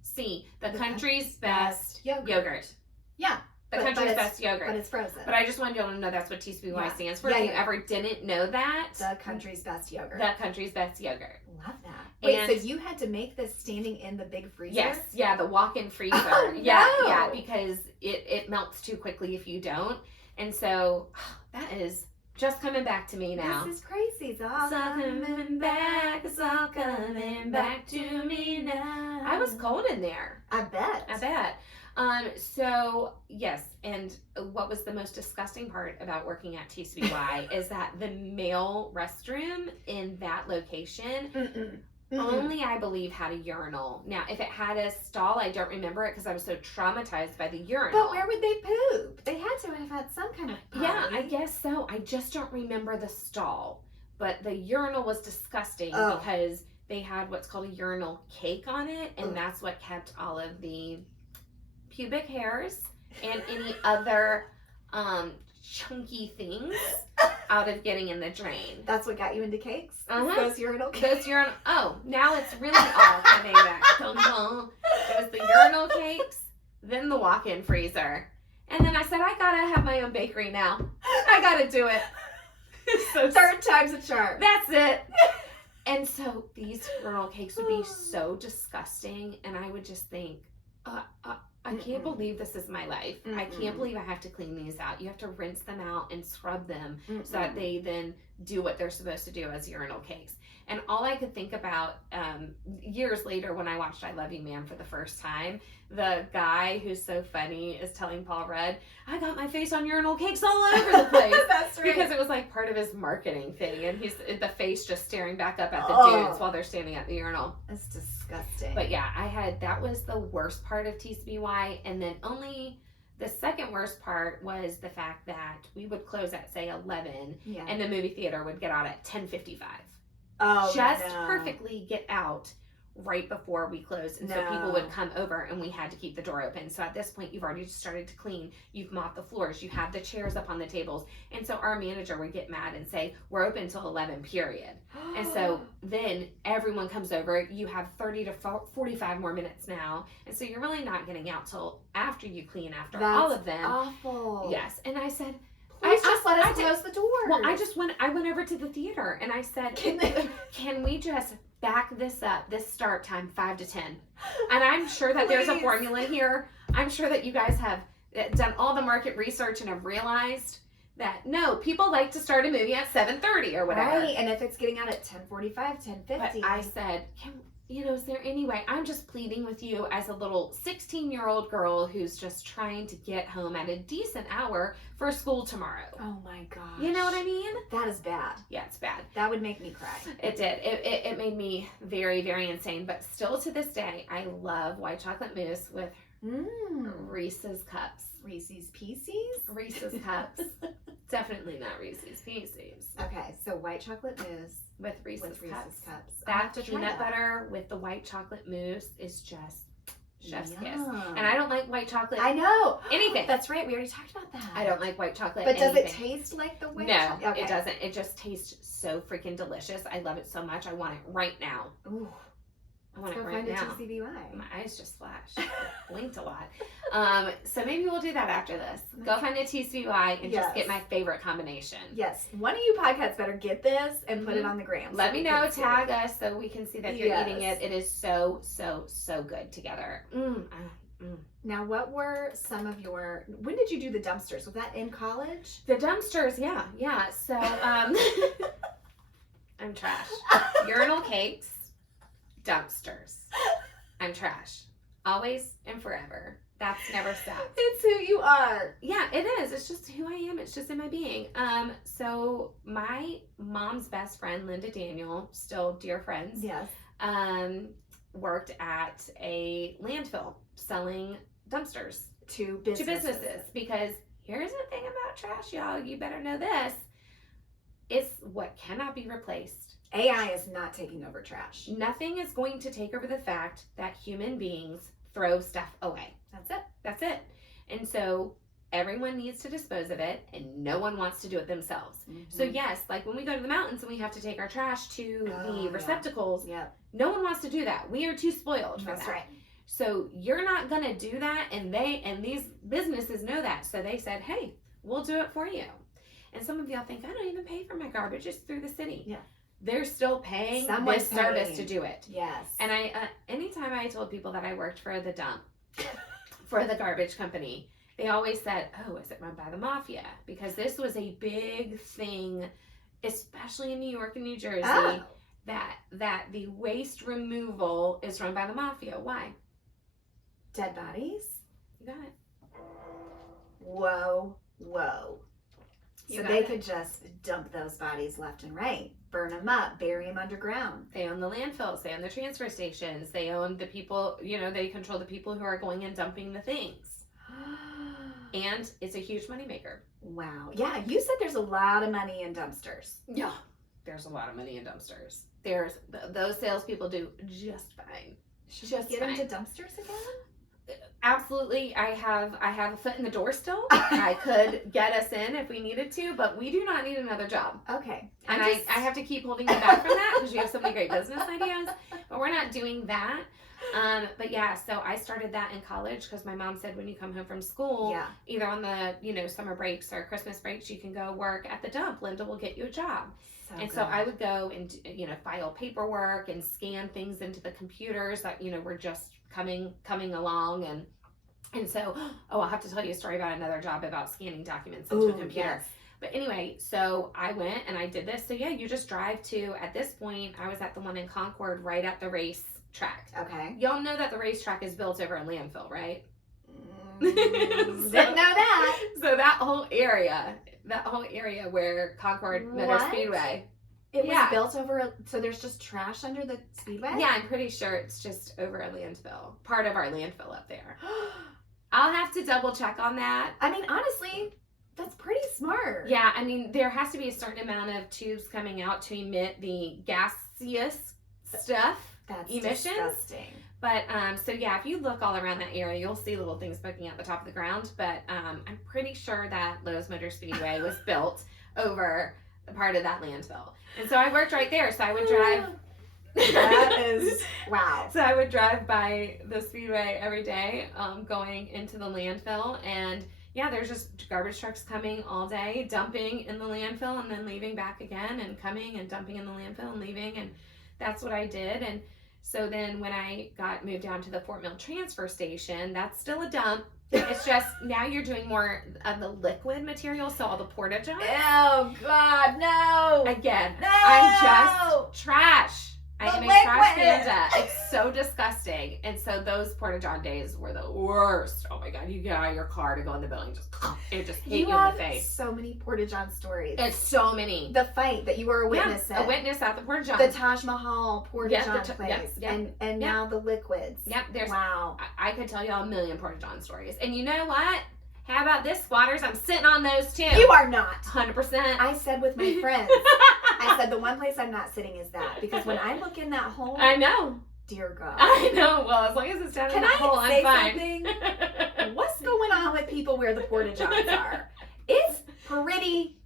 country's best yogurt. Yeah. The country's best yogurt. But it's frozen. But I just wanted y'all to know that's what TCBY stands for. If you ever didn't know that. The country's best yogurt. The country's best yogurt. Love that. Wait, so you had to make this standing in the big freezer? Yes. Yeah, the walk-in freezer. Oh, no. Yeah, because it melts too quickly if you don't. And so that is just coming back to me now. This is crazy. It's all coming back. It's all coming back to me now. I was cold in there. I bet. So yes, and what was the most disgusting part about working at TCBY is that the male restroom in that location only, I believe, had a urinal. Now, if it had a stall, I don't remember it because I was so traumatized by the urinal. But where would they poop? They had to have had some kind of potty. Yeah, I guess so. I just don't remember the stall. But the urinal was disgusting because they had what's called a urinal cake on it, and that's what kept all of the pubic hairs and any other chunky things out of getting in the drain. That's what got you into cakes? Those urinal cakes? Now it's really all coming back. It was the urinal cakes, then the walk-in freezer. And then I said, I gotta have my own bakery now. I gotta do it. So third time's a charm. That's it. And so these urinal cakes would be so disgusting, and I would just think, I can't believe this is my life. I Mm-mm. can't believe I have to clean these out. You have to rinse them out and scrub them so that they then do what they're supposed to do as urinal cakes. And all I could think about years later when I watched I Love You Man for the first time, the guy who's so funny is telling Paul Rudd, I got my face on urinal cakes all over the place. That's right. Because it was like part of his marketing thing. And he's the face just staring back up at the dudes while they're standing at the urinal. That's disgusting. But yeah, that was the worst part of TCBY. And then only the second worst part was the fact that we would close at, say, 11. Yeah. And the movie theater would get out at 10:55. Oh, just no. perfectly get out right before we closed. And so people would come over and we had to keep the door open. So at this point, you've already started to clean. You've mopped the floors. You have the chairs up on the tables. And so our manager would get mad and say, we're open until 11, period. And so then everyone comes over. You have 30 to 45 more minutes now. And so you're really not getting out till after you clean after all of them. Awful. Yes. And I said, Please just let us close the door. Well, I went over to the theater and I said, can we just back this up, this start time 5 to 10? And I'm sure that there's a formula here. I'm sure that you guys have done all the market research and have realized that no, people like to start a movie at 7:30 or whatever. Right, and if it's getting out at 10:45, 10:50. But I said, is there any way? I'm just pleading with you as a little 16-year-old girl who's just trying to get home at a decent hour for school tomorrow. Oh my gosh. You know what I mean? That is bad. Yeah, it's bad. That would make me cry. It did. It made me very, very insane. But still to this day, I love white chocolate mousse with Reese's cups. Reese's Pieces? Reese's cups. Definitely not Reese's Pieces. Okay, so white chocolate mousse with Reese's cups. That peanut butter with the white chocolate mousse is just chef's kiss. Yum. And I don't like white chocolate. I know. Anything. That's right. We already talked about that. I don't like white chocolate. But does it anything. taste like the white No, chocolate? Okay. it doesn't. It just tastes so freaking delicious. I love it so much. I want it right now. Ooh. I want Let's it go right find now. a TCBY. My eyes just flashed. Blinked a lot. So maybe we'll do that after this. Go find a TCBY and just get my favorite combination. Yes. One of you podcasts better get this and put it on the gram. Let me know. Tag us so we can see that you're eating it. It is so, so, so good together. Now, what were some of your... When did you do the dumpsters? Was that in college? The dumpsters, yeah. So, I'm trash. Urinal cakes. Dumpsters. I'm trash. Always and forever. That's never stopped. It's who you are. Yeah, it is. It's just who I am. It's just in my being. So my mom's best friend, Linda Daniel, still dear friends. Yes. Worked at a landfill selling dumpsters to businesses. Because here's the thing about trash, y'all. You better know this. It's what cannot be replaced. AI is not taking over trash. Nothing is going to take over the fact that human beings throw stuff away. That's it. And so everyone needs to dispose of it and no one wants to do it themselves. So yes, like when we go to the mountains and we have to take our trash to the receptacles, no one wants to do that. We are too spoiled for that. That's right. So you're not going to do that, and these businesses know that. So they said, hey, we'll do it for you. And some of y'all think, I don't even pay for my garbage. It's through the city. Yeah. They're still paying this service to do it. Yes. And anytime I told people that I worked for the dump, for the garbage company, they always said, oh, is it run by the mafia? Because this was a big thing, especially in New York and New Jersey, that the waste removal is run by the mafia. Why? Dead bodies? You got it. Whoa. So they could just dump those bodies left and right, burn them up, bury them underground. They own the landfills, they own the transfer stations, they own the people, they control the people who are going and dumping the things. And it's a huge moneymaker. Wow. Yeah, you said there's a lot of money in dumpsters. Yeah, there's a lot of money in dumpsters. Those salespeople do just fine. Should we get into dumpsters again? Absolutely. I have a foot in the door still. I could get us in if we needed to, but we do not need another job. Okay. And I have to keep holding you back from that because you have so many great business ideas, but we're not doing that. But yeah, so I started that in college because my mom said when you come home from school, either on the summer breaks or Christmas breaks, you can go work at the dump. Linda will get you a job. So I would go and file paperwork and scan things into the computers that were just coming along, and And so, I'll have to tell you a story about another job about scanning documents into a computer. Yes. But anyway, so I went and I did this. So yeah, you just drive to, at this point, I was at the one in Concord right at the race track. Okay. Y'all know that the racetrack is built over a landfill, right? Didn't know that. So that whole area where Concord Motor What? Speedway. It was Yeah. built over, so there's just trash under the speedway? Yeah, I'm pretty sure it's just over a landfill. Part of our landfill up there. I'll have to double check on that. I mean, honestly, that's pretty smart. Yeah, I mean, there has to be a certain amount of tubes coming out to emit the gaseous stuff. That's emissions? disgusting. But, so yeah, if you look all around that area, you'll see little things poking out the top of the ground. But I'm pretty sure that Lowe's Motor Speedway was built over a part of that landfill. And so I worked right there, so I would drive. That is, wow. So I would drive by the speedway every day, going into the landfill, and yeah, there's just garbage trucks coming all day, dumping in the landfill and then leaving back again, and coming and dumping in the landfill and leaving, and that's what I did. And so then when I got moved down to the Fort Mill transfer station, that's still a dump. It's just now you're doing more of the liquid material, so all the porta johns. Oh God, no! Again, No! I'm just trash. I The am a trash liquid. panda. It's so disgusting. And so those porta john days were the worst. Oh my God, you get out of your car to go in the building, it just hit you in the have face. so many porta john stories. It's so many. The fight that you were a witness Yeah, at. a witness at the porta john. The Taj Mahal porta Yeah, john the place. yeah, And yeah. now the liquids. Yep, there's. Wow. I could tell y'all a million porta john stories. And you know what? How about this, squatters? I'm sitting on those too. You are not. 100%. I said with my friends, I said the one place I'm not sitting is that. Because when I look in that hole, I know. dear God. I know. Well, as long as it's down in Can the I hole, say I'm fine. something? What's going on with people where the porta johns are? It's pretty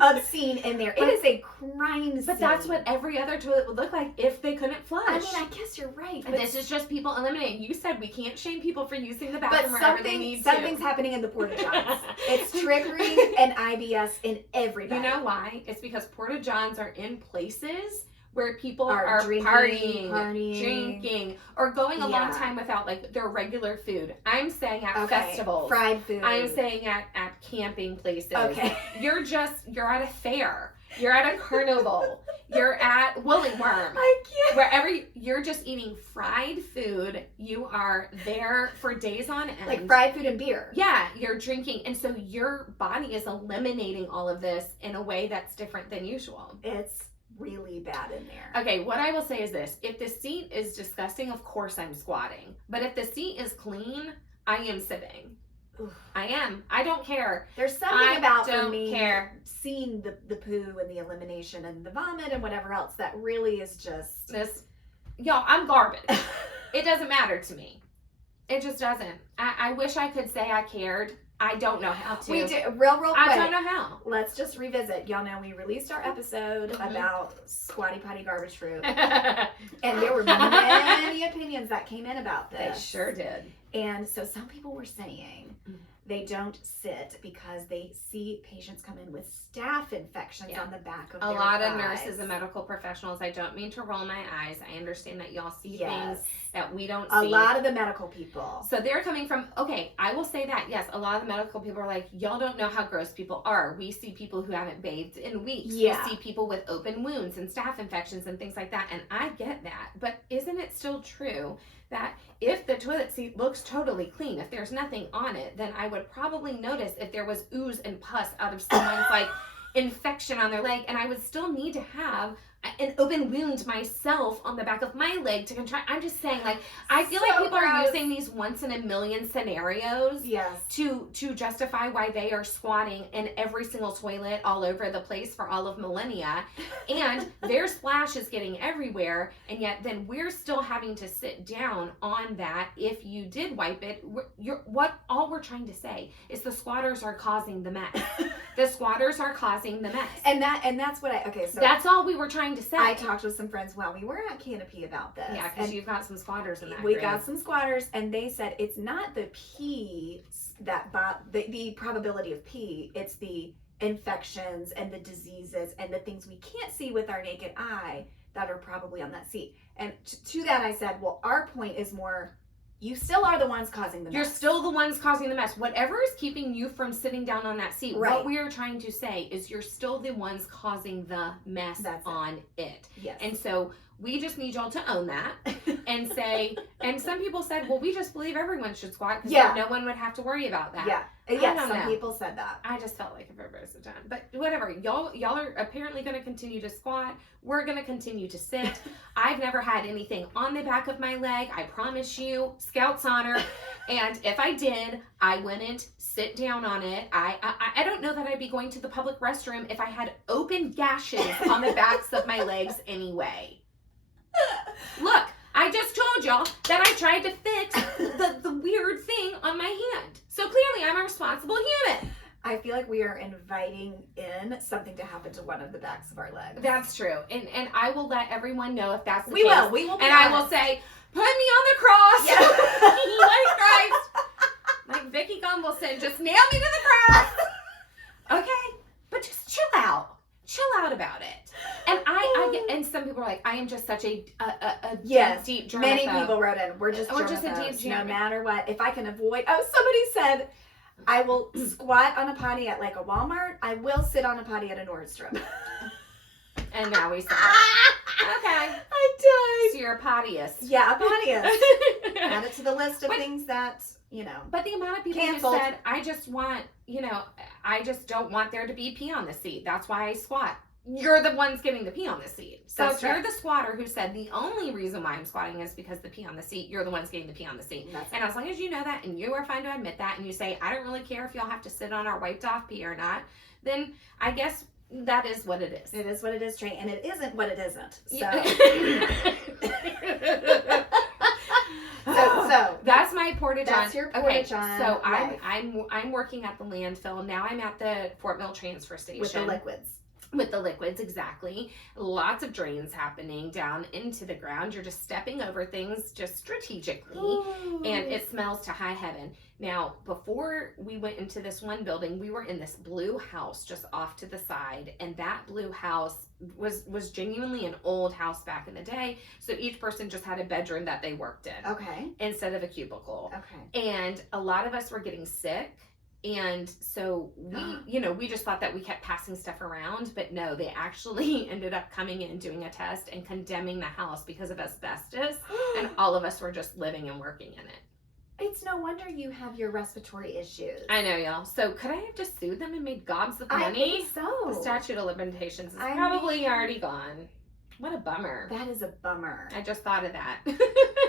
obscene in there. It is a crime scene. But that's what every other toilet would look like if they couldn't flush. I mean, I guess you're right. And But, this is just people eliminating. You said we can't shame people for using the but bathroom wherever they need something's to. happening in the porta johns. It's triggering an IBS in everybody. You know why? It's because porta johns are in places where people Are are drinking, partying, drinking, or going a long Yeah. time without like their regular food. I'm saying at Okay, festivals. fried food. I'm saying at camping places. Okay. You're at a fair. You're at a carnival. You're at Woolly Worm. I can't. Wherever you're just eating fried food, you are there for days on end. Like fried food and beer. Yeah, you're drinking. And so your body is eliminating all of this in a way that's different than usual. It's really bad in there. Okay, what I will say is this. If the seat is disgusting, of course I'm squatting. But if the seat is clean, I am sitting. Oof. I am. I don't care. There's something I about for don't me care. seeing the poo and the elimination and the vomit and whatever else that really is just Y'all, I'm garbage. It doesn't matter to me. It just doesn't. I wish I could say I cared. I don't know how to. We do real quick. I don't know how. Let's just revisit. Y'all know we released our episode Mhm. about squatty potty garbage fruit, They and there were many opinions that came in about this. sure did. And so some people were saying Mm. they don't sit because they see patients come in with staph infections Yeah. on the back of A their lot of thighs. nurses and medical professionals, I don't mean to roll my eyes. I understand that y'all see Yes. things that we don't A see. lot of the medical people. So they're coming from, okay, I will say that, yes, a lot of the medical people are like, y'all don't know how gross people are. We see people who haven't bathed in weeks. Yeah. We see people with open wounds and staph infections and things like that. And I get that. But isn't it still true that if the toilet seat looks totally clean, if there's nothing on it, then I would probably notice if there was ooze and pus out of someone's like infection on their leg, and I would still need to have an open wound myself on the back of my leg to contract. I'm just saying, like, I feel like So people are gross. using these once in a million scenarios Yes. to justify why they are squatting in every single toilet all over the place for all of millennia, and their splash is getting everywhere, and yet then we're still having to sit down on that. If you did wipe it, all we're trying to say is the squatters are causing the mess. The squatters are causing the mess. And that's what so That's all we were trying to say. I talked with some friends while we were at Canopy about this. Yeah, because and you've got some squatters in that we group. got some squatters, and they said it's not the pee the probability of pee, it's the infections and the diseases and the things we can't see with our naked eye that are probably on that seat. And to that I said, well, our point is more you still are the ones causing the mess. You're still the ones causing the mess. Whatever is keeping you from sitting down on that seat, Right. what we are trying to say is you're still the ones causing the mess on it. Yes. And so we just need y'all to own that and say, and some people said, well, we just believe everyone should squat because no one would have to worry about that. Yeah. Yes, some people said that. I just felt like if everybody's done. But whatever. Y'all are apparently going to continue to squat. We're going to continue to sit. I've never had anything on the back of my leg. I promise you. Scout's honor. And if I did, I wouldn't sit down on it. I don't know that I'd be going to the public restroom if I had open gashes on the backs of my legs anyway. Look, I just told y'all that I tried to fix the weird thing on my hand. So clearly I'm a responsible human. I feel like we are inviting in something to happen to one of the backs of our legs. That's true. And I will let everyone know if that's the case. We will. And I will say, put me on the cross. Yeah. Like Christ. Like Vicky Gumbelson, just nail me to the cross. Okay? But just chill out. Chill out about it. And I get, and some people are like, I am just such a deep germaphobe. Many people wrote in, we're just a deep germaphobe. No matter what, if I can avoid, somebody said, I will squat on a potty at like a Walmart. I will sit on a potty at a Nordstrom. And now we said that. Okay. I died. So you're a pottyist. Yeah, a pottyist. Add it to the list of things that, But the amount of people who said, I just want, I just don't want there to be pee on the seat. That's why I squat. You're the ones getting the pee on the seat. So if you're the squatter who said the only reason why I'm squatting is because the pee on the seat, you're the ones getting the pee on the seat. And as long as you know that and you are fine to admit that and you say, I don't really care if y'all have to sit on our wiped off pee or not, then I guess that is what it is. It is what it is, Trey, and it isn't what it isn't. So that's my porta john. That's your porta john. So I'm working at the landfill now. I'm at the Fort Mill transfer station with the liquids. With the liquids, exactly. Lots of drains happening down into the ground. You're just stepping over things just strategically. Ooh. And it smells to high heaven. Now, before we went into this one building, we were in this blue house just off to the side. And that blue house was genuinely an old house back in the day. So each person just had a bedroom that they worked in. Okay. Instead of a cubicle. Okay. And a lot of us were getting sick. And so we just thought that we kept passing stuff around, but no, they actually ended up coming in, doing a test and condemning the house because of asbestos. And all of us were just living and working in it. It's no wonder you have your respiratory issues. I know, y'all. So could I have just sued them and made gobs of money? I think so. The statute of limitations is probably already gone. What a bummer. That is a bummer. I just thought of that.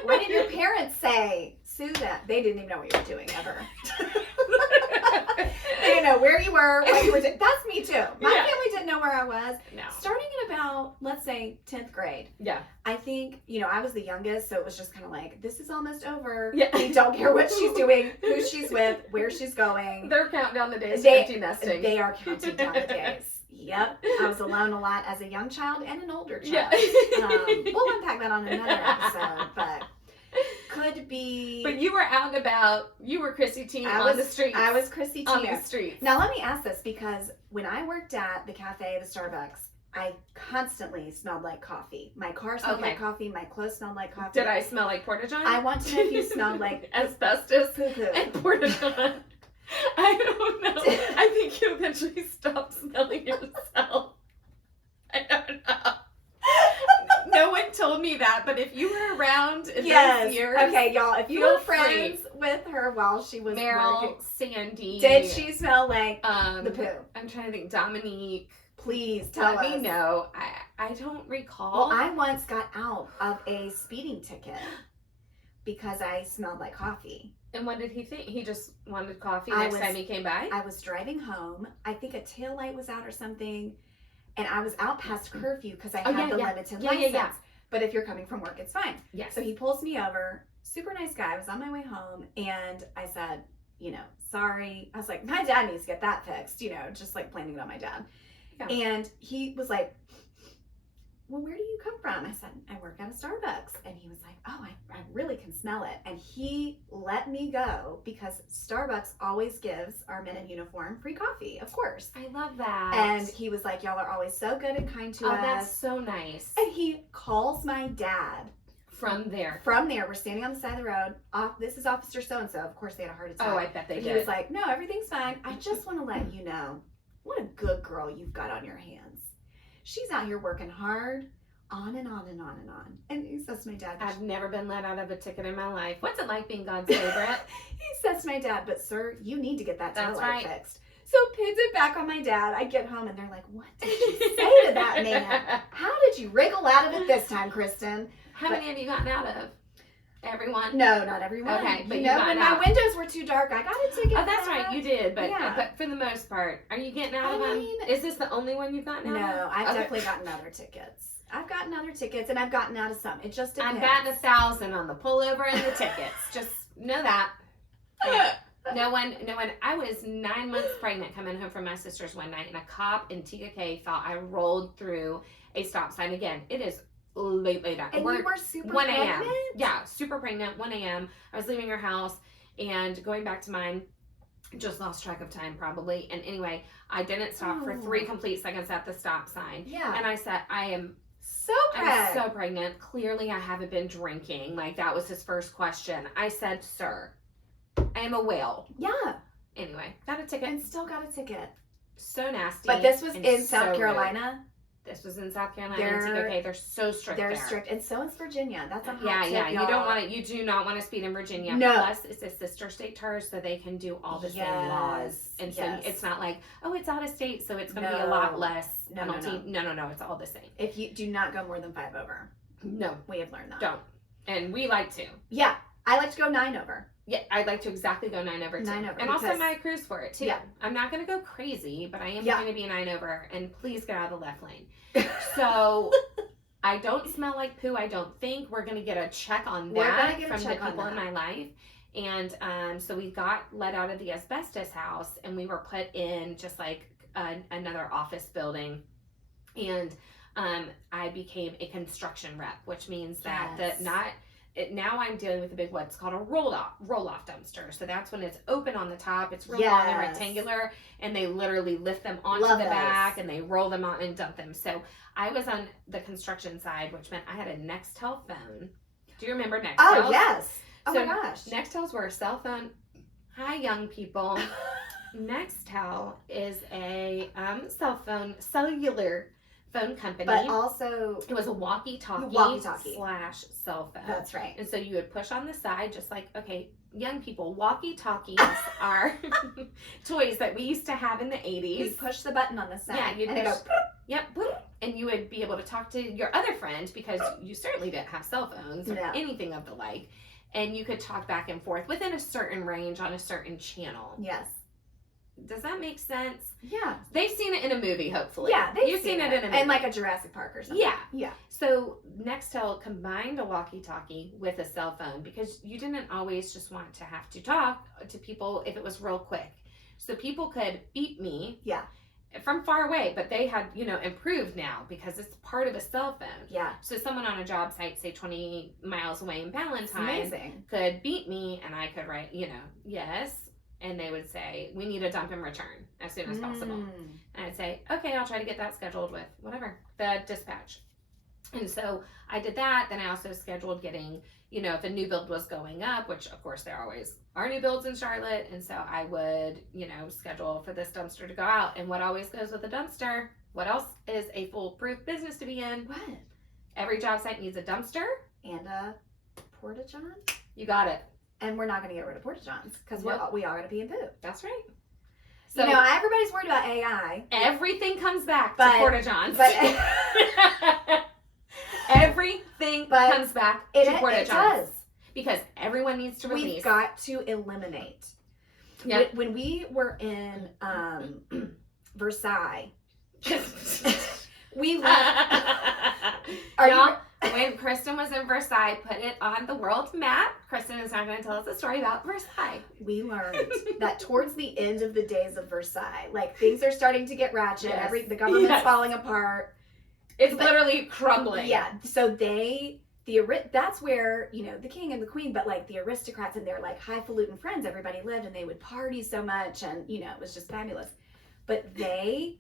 What did your parents say? Sue them. They didn't even know what you were doing ever. They didn't know where you were, what you were doing. That's me too. My family didn't know where I was. No. Starting at about, let's say, 10th grade. Yeah. I think, I was the youngest, so it was just kind of like, this is almost over. Yeah. We don't care what she's doing, who she's with, where she's going. They're counting down the days for empty nesting. They are counting down the days. Yep. I was alone a lot as a young child and an older child. Yeah. We'll unpack that on another episode, but could be. But you were out and about. You were Chrissy T on the streets. I was Chrissy T on the streets. Now let me ask this, because when I worked at the cafe, the Starbucks, I constantly smelled like coffee. My car smelled like coffee. My clothes smelled like coffee. Did I smell like porta john? I want to know if you smelled like asbestos poo-poo and porta john. I don't know. I think you eventually stopped smelling yourself. I don't know. No one told me that, but if you were around in those years. Okay, y'all, if you were friends with her while she was Meryl, working, Sandy. did she smell like the poo? I'm trying to think. Dominique. Please tell us. Let me know. I don't recall. Well, I once got out of a speeding ticket because I smelled like coffee. And what did he think? He just wanted coffee next time he came by? I was driving home. I think a tail light was out or something. And I was out past curfew because I had the limited license. Yeah. But if you're coming from work, it's fine. Yes. So he pulls me over. Super nice guy. I was on my way home. And I said, sorry. I was like, my dad needs to get that fixed. Just like blaming it on my dad. Yeah. And he was like, well, where do you come from? I said, I work at a Starbucks. And he was like, oh, I really can smell it. And he let me go because Starbucks always gives our men in uniform free coffee, of course. I love that. And he was like, y'all are always so good and kind to us. Oh, that's so nice. And he calls my dad From there, we're standing on the side of the road. This is Officer so-and-so. Of course, they had a heart attack. oh, I bet they And did. he was like, no, everything's fine. I just want to let you know what a good girl you've got on your hands. She's out here working hard, on and on and on and on. And he says to my dad, I've never been let out of a ticket in my life. What's it like being God's favorite? he says to my dad, but sir, you need to get that tail That's light right. fixed. So pins it back on my dad. I get home and they're like, what did you say to that man? How did you wriggle out of it this time, Kristin? How many have you gotten out of? Everyone? No, not everyone. Okay, but you you know, got when out. my windows were too dark, I got a ticket. Oh, that's right, you did. But Yeah. but for the most part, are you getting out I of them? mean- Is this the only one you've gotten out of? No, I've Okay. definitely gotten other tickets. I've gotten other tickets, and I've gotten out of some. It just depends. I'm batting 1,000 on the pullover and the tickets. Just know that. No one. I was 9 months pregnant coming home from my sister's one night, and a cop in TKK thought I rolled through a stop sign. Again, it is late at And night. you were super 1 a.m. pregnant? Yeah, super pregnant, 1 a.m. I was leaving her house and going back to mine. Just lost track of time probably. And anyway, I didn't stop for 3 complete seconds at the stop sign. Yeah. And I said, I'm so pregnant. so pregnant. Clearly I haven't been drinking. Like that was his first question. I said, sir, I am a whale. Yeah. Anyway, got a ticket. And still got a ticket. So nasty. But this was and in so South rude. Carolina. This was in South Carolina. They're- Okay, they're so strict They're there. strict. And so is Virginia. That's a hot Yeah, tip, yeah. You y'all. don't want to. You do not want to speed in Virginia. No. Plus, it's a sister state to hers, so they can do all the same laws, and so yes. it's not like, oh, it's out of state, so it's going to be a No. lot less No, no, penalty. No. It's all the same. If you do not go more than 5 over. No, We have learned that. don't. And we like to. Yeah. I like to go 9 over. Yeah, I'd like to exactly go 9 over too. 9 over, and also because- my cruise for it too. Yeah. I'm not going to go crazy, but I am Yeah. going to be a 9 over. And please get out of the left lane. So I don't smell like poo. I don't think we're going to get a check on We're that gonna get a from the check on people in that. my life. And so we got let out of the asbestos house, and we were put in just like another office building. And I became a construction rep, which means that Yes. now I'm dealing with a big, what's called a roll-off dumpster. So that's when it's open on the top, it's real long and Yes. rectangular, and they literally lift them onto Love the those. back and they roll them out and dump them. So I was on the construction side, which meant I had a Nextel phone. Do you remember Nextel? Oh, yes. Oh, So my gosh. Nextels were a cell phone. Hi, young people. Nextel is a cellular phone company. But also, It was a walkie-talkie Walkie-talkie. / cell phone. that's right. And so you would push on the side, just like, okay, young people, walkie-talkies are toys that we used to have in the 80s. You'd push the button on the side. Yeah, you'd and it push- goes, Yep, boop, and you would be able to talk to your other friend because you certainly didn't have cell phones or No. anything of the like. And you could talk back and forth within a certain range on a certain channel. yes. Does that make sense? Yeah. They've seen it in a movie, hopefully. Yeah, they've You've seen it in a movie. And like a Jurassic Park or something. Yeah. Yeah. So Nextel combined a walkie-talkie with a cell phone because you didn't always just want to have to talk to people if it was real quick. So people could beat me Yeah. from far away, but they had, improved now because it's part of a cell phone. Yeah. So someone on a job site, say 20 miles away in It's Ballantyne, amazing. could beat me and I could write, yes. And they would say, we need a dump and return as soon as possible. Mm. And I'd say, okay, I'll try to get that scheduled with whatever, the dispatch. And so I did that. Then I also scheduled getting, if a new build was going up, which of course there always are new builds in Charlotte. And so I would, schedule for this dumpster to go out. And what always goes with a dumpster, what else is a foolproof business to be in? What? Every job site needs a dumpster. And a porta-john? You got it. And we're not going to get rid of porta-johns because Nope. we all got to pee and poo. That's right. So Everybody's worried about AI. everything comes back But- to Porta-Johns. But Everything But comes back it to Porta-Johns. does. Because everyone needs to release. We've got to eliminate. Yep. When we were in Versailles, we left. Are you- Y'all, when Kristin was in Versailles, put it on the world map. Kristin is not going to tell us a story about Versailles. We learned that towards the end of the days of Versailles, like things are starting to get ratchet. Yes. The government's Yes. falling apart. It's But- literally crumbling. Yeah. So that's where, the king and the queen, but like the aristocrats and their like highfalutin friends, everybody lived and they would party so much and, it was just fabulous. But they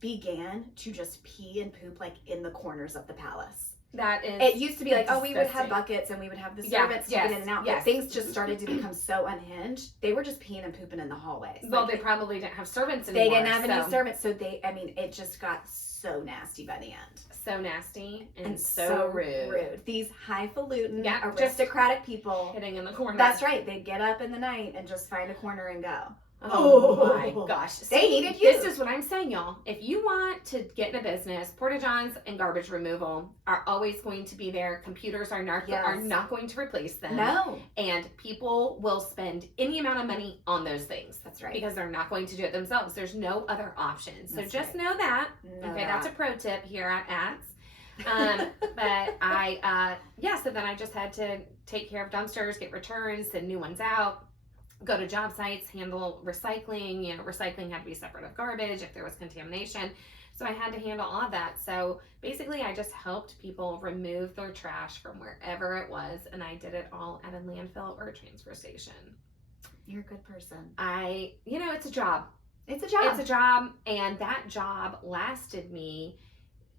began to just pee and poop like in the corners of the palace. That is. It used to be like, oh, we would have disgusting. buckets and we would have the Yeah, servants yes, taking in and out. yes. But things just started to become so unhinged. They were just peeing and pooping in the hallways. Well, Like, they probably didn't have servants they anymore. didn't have any servants. So it just got so nasty by the end. So nasty and so rude. These highfalutin, Yeah, aristocratic people. Hitting in the corner. That's right. They'd get up in the night and just find a corner and go. Oh my gosh. They needed you. This is what I'm saying, y'all. If you want to get in a business, porta-johns and garbage removal are always going to be there. Computers are not going to replace them. No. And people will spend any amount of money on those things. That's right. Because they're not going to do it themselves. There's no other option. So That's just right. know that. Know Okay, that. that's a pro tip here at ATS. But so then I just had to take care of dumpsters, get returns, send new ones out, go to job sites, handle recycling. Recycling had to be separate of garbage if there was contamination. So I had to handle all of that. So basically I just helped people remove their trash from wherever it was, and I did it all at a landfill or a transfer station. You're a good person. It's a job. It's a job. It's a job, and that job lasted me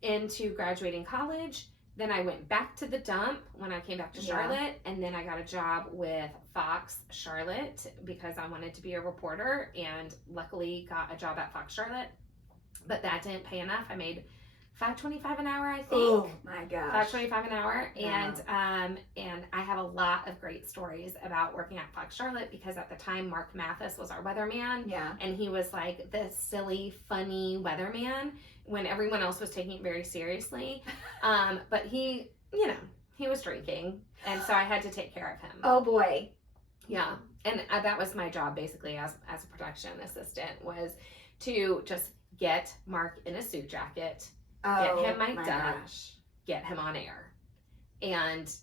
into graduating college. Then I went back to the dump when I came back to Charlotte, and then I got a job with Fox Charlotte because I wanted to be a reporter, and luckily got a job at Fox Charlotte, but that didn't pay enough. I made $5.25 an hour, I think. Oh my gosh. $5.25 an hour. Wow. And I have a lot of great stories about working at Fox Charlotte because at the time Mark Mathis was our weatherman. Yeah. And he was like this silly, funny weatherman when everyone else was taking it very seriously. But he was drinking, and so I had to take care of him. Oh boy. Yeah. And that was my job basically as a production assistant, was to just get Mark in a suit jacket, get him mic'd up, get him on air. And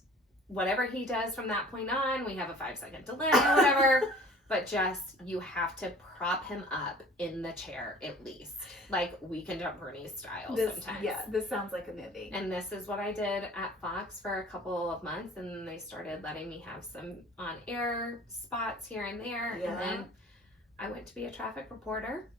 whatever he does from that point on, we have a 5-second delay or whatever, but just, you have to prop him up in the chair at least. Like Weekend at Bernie's style sometimes. Yeah, this sounds like a movie. And this is what I did at Fox for a couple of months, and then they started letting me have some on-air spots here and there. Yeah. And then I went to be a traffic reporter.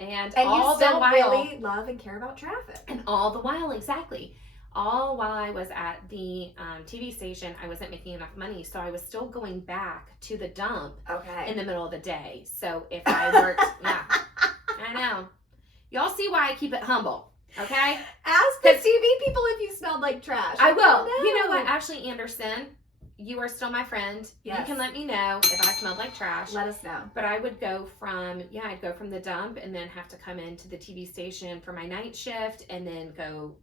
And all all you still the while, really love and care about traffic. and all the while, exactly. All while I was at the TV station, I wasn't making enough money, so I was still going back to the dump in the middle of the day. So if I worked, I know. Y'all see why I keep it humble, okay? Ask the TV people if you smelled like trash. I will. Know. You know what, Ashley Anderson, you are still my friend. Yes. You can let me know if I smelled like trash. Let us know. But I would go from the dump and then have to come into the TV station for my night shift, and then go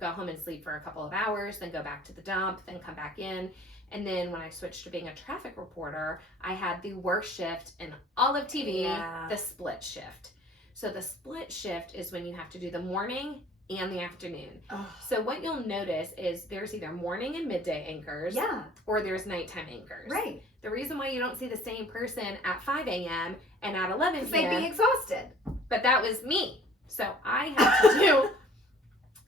home and sleep for a couple of hours, then go back to the dump, then come back in. And then when I switched to being a traffic reporter, I had the worst shift in all of TV, the split shift. So the split shift is when you have to do the morning and the afternoon. Ugh. So what you'll notice is there's either morning and midday anchors, or there's nighttime anchors. Right. The reason why you don't see the same person at 5 a.m. and at 11 p.m. They'd be exhausted. But that was me. So I had to do.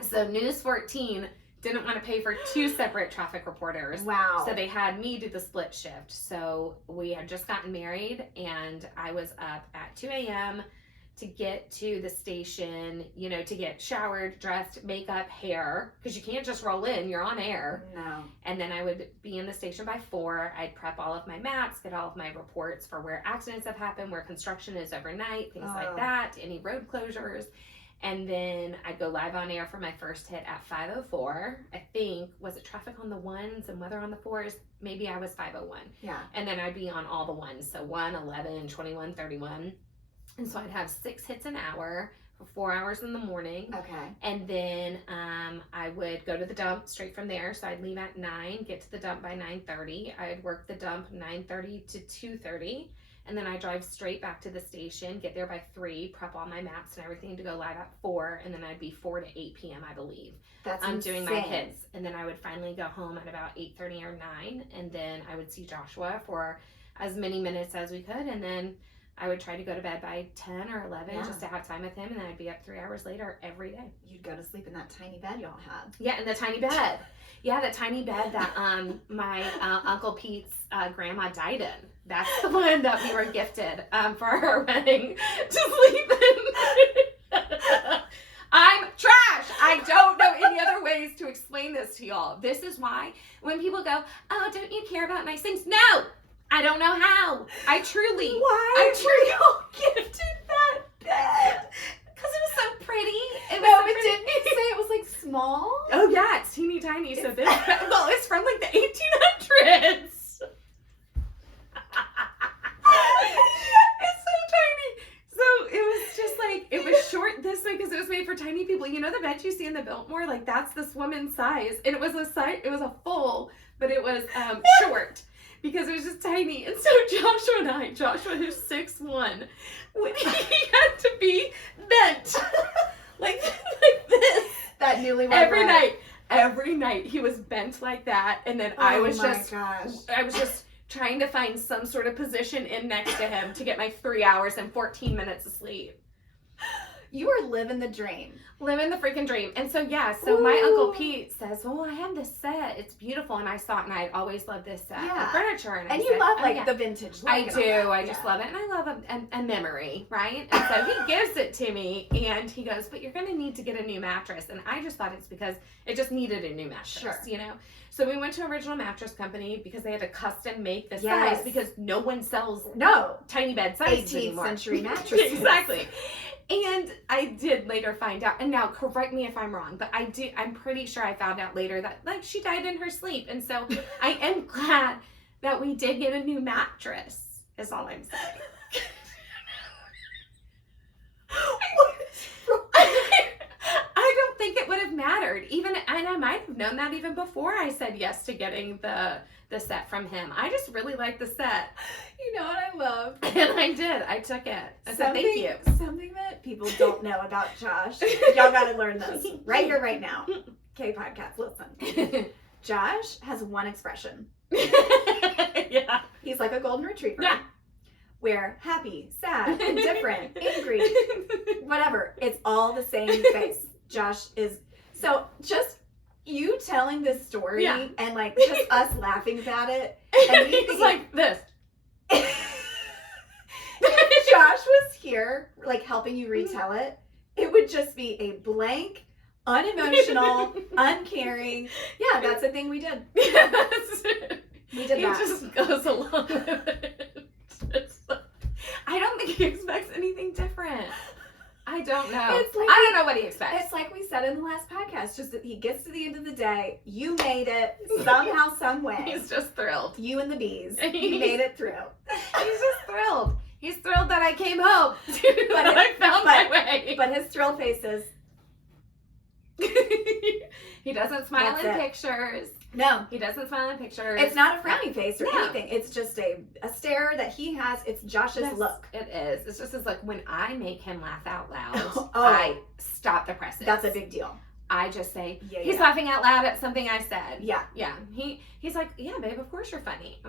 So News 14 didn't want to pay for 2 separate traffic reporters. Wow. So they had me do the split shift. So we had just gotten married, and I was up at 2 a.m. to get to the station, to get showered, dressed, makeup, hair, because you can't just roll in, you're on air. No. And then I would be in the station by 4. I'd prep all of my maps, get all of my reports for where accidents have happened, where construction is overnight, things like that, any road closures. And then I'd go live on air for my first hit at 5:04. I think, was it traffic on the 1s and weather on the 4s? Maybe I was 5:01. Yeah. And then I'd be on all the 1s, so 1, 11, 21, 31. And so I'd have 6 hits an hour for 4 hours in the morning. Okay. And then I would go to the dump straight from there. So I'd leave at 9, get to the dump by 9:30. I'd work the dump 9:30 to 2:30. And then I drive straight back to the station, get there by 3, prep all my maps and everything to go live at 4. And then I'd be 4 to 8 p.m., I believe. That's doing my hits. And then I would finally go home at about 8:30 or 9. And then I would see Joshua for as many minutes as we could. And then I would try to go to bed by 10 or 11 just to have time with him, and then I'd be up 3 hours later every day. You'd go to sleep in that tiny bed y'all had. Yeah, in the tiny bed. Yeah, the tiny bed that my Uncle Pete's grandma died in. That's the one that we were gifted for her wedding to sleep in. I'm trash. I don't know any other way ways to explain this to y'all. This is why when people go, oh, don't you care about nice things? No, I don't know how. I truly were y'all gifted that bed? Because it was so pretty. It was No, so but pretty. didn't you say it was like small? Oh yeah, it's teeny tiny. So this, well, it's from like the 1800s. It's so tiny. So it was just like, it was short this way because it was made for tiny people. You know the bed you see in the Biltmore? Like that's this woman's size. And it was a full, but it was short because it was just tiny. And so Joshua who's 6'1", when he had to be bent like this. That newlywed Every night he was bent like that. And then I was just trying to find some sort of position in next to him to get my 3 hours and 14 minutes of sleep. You were living the dream. Living the freaking dream. And so, my Uncle Pete says, well, I have this set. It's beautiful. And I saw it, and I always loved this set of furniture. And you love, the vintage look. I do. I just love it. And I love a memory, right? And so he gives it to me, and he goes, but you're going to need to get a new mattress. And I just thought it's because it just needed a new mattress, you know? So we went to Original Mattress Company because they had to custom make the size because no one sells tiny bed sizes 18th anymore. century mattresses. Exactly. And I did later find out, and now correct me if I'm wrong, but I'm pretty sure I found out later that like she died in her sleep. And so I am glad that we did get a new mattress, is all I'm saying. I don't think it would have mattered. And I might have known that even before I said yes to getting the set from him. I just really liked the set. You know what I love? And I did. I took it. I said thank you. Something that people don't know about Josh. Y'all gotta learn this. Right here, right now. Okay, podcast, listen. Josh has one expression. Yeah. He's like a golden retriever. Yeah. Where happy, sad, indifferent, angry, whatever. It's all the same face. Josh is... So, just you telling this story and like just us laughing about it. And he's like this. If Josh was here, like helping you retell it, it would just be a blank, unemotional, uncaring. Yeah, that's the thing we did. Yes. We did that. He just goes along with it. I don't think he expects anything different. I don't know. I don't know what he expects. It's like we said in the last podcast, just that he gets to the end of the day, you made it somehow, some way. He's just thrilled. You and the bees. You made it through. He's just thrilled. He's thrilled that I came home. I found my way. But his thrill face is... He doesn't smile in pictures. No. He doesn't smile in pictures. It's not a frowny face or anything. It's just a stare that he has. It's Josh's look. It is. It's just as like when I make him laugh out loud, I stop the presses. That's a big deal. I just say, he's laughing out loud at something I said. Yeah. Yeah. He's like, yeah, babe, of course you're funny.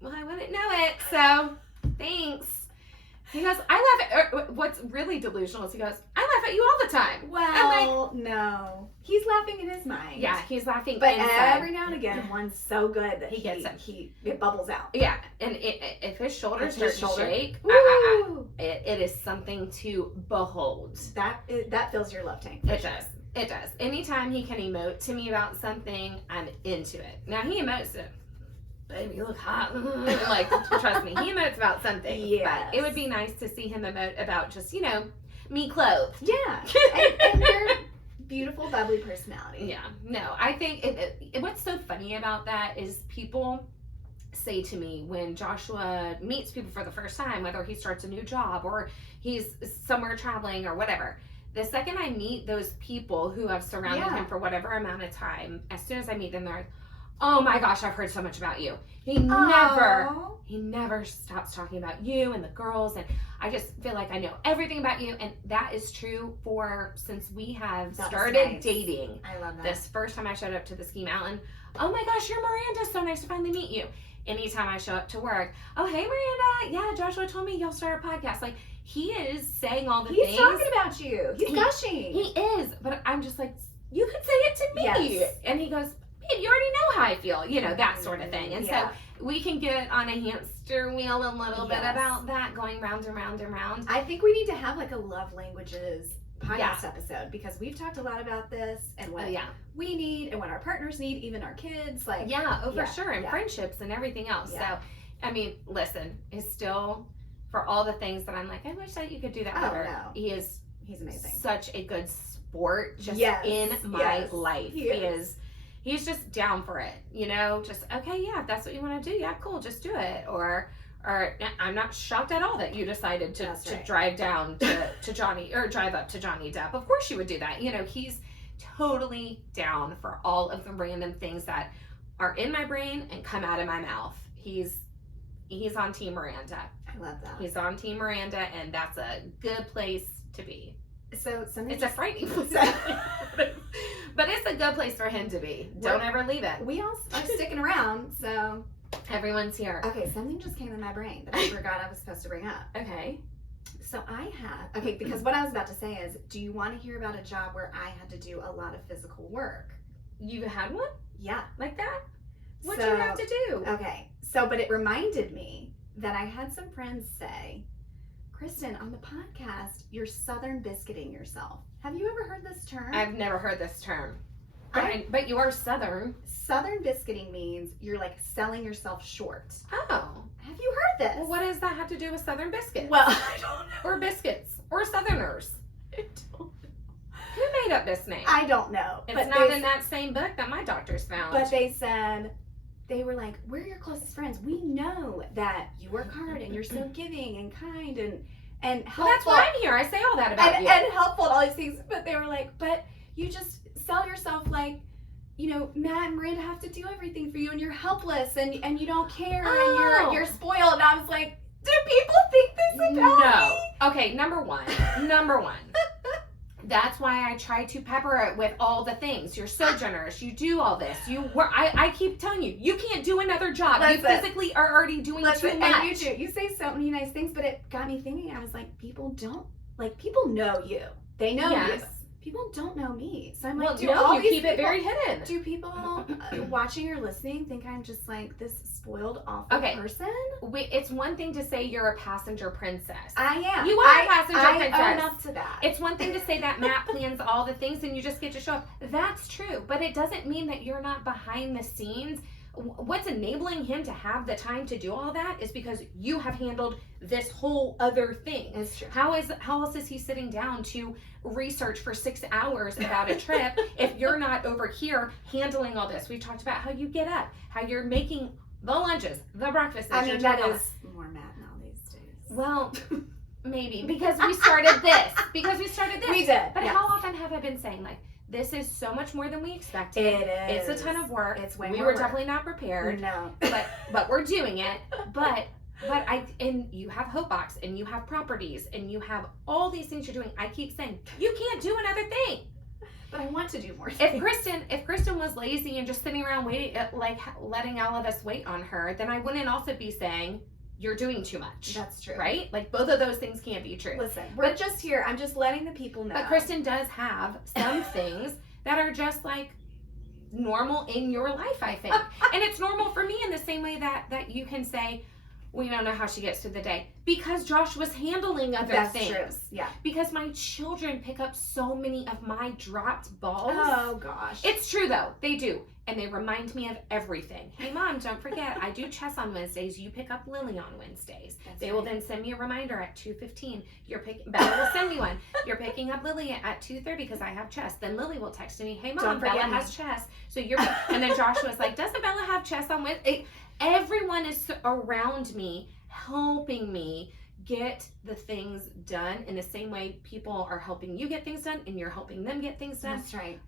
Well, I wouldn't know it, so thanks. He goes, I laugh at, what's really delusional is he goes, I laugh at you all the time. Well, no. He's laughing in his mind. Yeah, he's laughing but inside. Every now and again, one's so good that he gets it. It bubbles out. Yeah, and if his shoulders start to shake, it is something to behold. That fills your love tank. It does. It does. Anytime he can emote to me about something, I'm into it. Now, he emotes it. Baby, you look hot. Like, trust me, he emotes about something. Yeah. But it would be nice to see him emote about just, me clothed. Yeah. and your beautiful, bubbly personality. Yeah. No, I think what's so funny about that is people say to me when Joshua meets people for the first time, whether he starts a new job or he's somewhere traveling or whatever, the second I meet those people who have surrounded him for whatever amount of time, as soon as I meet them, they're like, oh my gosh, I've heard so much about you. He never stops talking about you and the girls, and I just feel like I know everything about you, and that is true since we have started dating. I love that. This first time I showed up to the ski mountain, oh my gosh, you're Miranda, so nice to finally meet you. Anytime I show up to work, oh hey Miranda, yeah, Joshua told me you'll start a podcast. Like, he is saying all the things. He's talking about you. He's gushing. He is, but I'm just like, you could say it to me. Yes. And he goes, babe, you already know how I feel, that sort of thing. And so we can get on a hamster wheel a little bit about that, going round and round and round. I think we need to have like a love languages podcast episode, because we've talked a lot about this and what we need and what our partners need, even our kids. Like, for sure. And friendships and everything else. Yeah. So, I mean, listen, is still, for all the things that I'm like, I wish that you could do that better. No. He's amazing. Such a good sport just in my life. He's just down for it, you know, just, okay, yeah, if that's what you want to do, yeah, cool, just do it. Or I'm not shocked at all that you decided to drive down to Johnny, or drive up to Johnny Depp. Of course you would do that. You know, he's totally down for all of the random things that are in my brain and come out of my mouth. He's on Team Miranda. I love that. He's on Team Miranda, and that's a good place to be. So it's a frightening place, but it's a good place for him to be. Don't ever leave it. We all are sticking around, so everyone's here. Okay, something just came in my brain that I forgot I was supposed to bring up. Okay. So because what I was about to say is, do you want to hear about a job where I had to do a lot of physical work? You had one? Yeah. Like that? What'd you have to do? Okay, so but it reminded me that I had some friends say, Kristin, on the podcast, you're Southern biscuiting yourself. Have you ever heard this term? I've never heard this term. But you are Southern. Southern biscuiting means you're like selling yourself short. Oh. Have you heard this? Well, what does that have to do with Southern biscuits? Well, I don't know. Or biscuits. Or Southerners. I don't know. Who made up this name? I don't know. It's not in that same book that my doctors found. But they were like, we're your closest friends. We know that you work hard and you're so giving and kind and helpful. Well, that's why I'm here. I say all that about you. And helpful and all these things. But they were like, but you just sell yourself like, you know, Matt and Miranda have to do everything for you, and you're helpless and you don't care and you're spoiled. And I was like, do people think this about me? Okay, number one. That's why I try to pepper it with all the things. You're so generous. You do all this. I keep telling you, you can't do another job. You physically are already doing too much. And you do. You say so many nice things, but it got me thinking. I was like, people know you. They know you. People don't know me. So I'm like, you keep it very hidden. Do people watching or listening think I'm just like this spoiled, awful person? It's one thing to say you're a passenger princess. I am. You are a passenger princess. I own up to that. It's one thing to say that Matt plans all the things and you just get to show up. That's true. But it doesn't mean that you're not behind the scenes. What's enabling him to have the time to do all that is because you have handled this whole other thing. It's true. How else is he sitting down to research for 6 hours about a trip if you're not over here handling all this? We've talked about how you get up, how you're making the lunches, the breakfasts. I mean, that is more Matt now these days. Well, maybe because we started this. We did. But how often have I been saying, like, this is so much more than we expected. It is. It's a ton of work. It's way more. We were definitely not prepared. No. But we're doing it. But you have Hopebox and you have properties and you have all these things you're doing. I keep saying you can't do another thing. But I want to do more things. If Kristin was lazy and just sitting around waiting, like letting all of us wait on her, then I wouldn't also be saying you're doing too much. That's true. Right? Like both of those things can't be true. Listen, we're just here. I'm just letting the people know. But Kristin does have some things that are just like normal in your life, I think. And it's normal for me in the same way that you can say, we don't know how she gets through the day. Because Josh was handling other things. That's true. Yeah. Because my children pick up so many of my dropped balls. Oh, gosh. It's true, though. They do. And they remind me of everything. Hey, Mom, don't forget, I do chess on Wednesdays. You pick up Lily on Wednesdays. They will then send me a reminder at 2:15. Bella will send me one. You're picking up Lily at 2:30 because I have chess. Then Lily will text me, hey, Mom, Bella has chess. So and then Josh was like, doesn't Bella have chess on Wednesday? Everyone is around me, helping me get the things done in the same way people are helping you get things done and you're helping them get things done. That's right.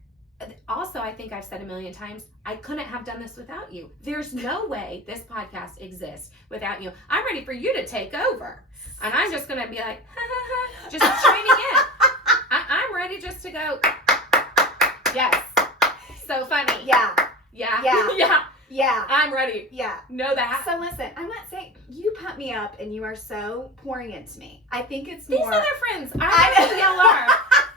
Also, I think I've said a million times, I couldn't have done this without you. There's no way this podcast exists without you. I'm ready for you to take over. And I'm just going to be like, ha, ha, ha, just training in. I'm ready just to go, yes. So funny. Yeah. Yeah. Yeah. Yeah. Yeah. I'm ready. Yeah. Know that. So listen, I'm not saying you pump me up and you are so pouring into me. I think it's These more. are their friends. I know who y'all are.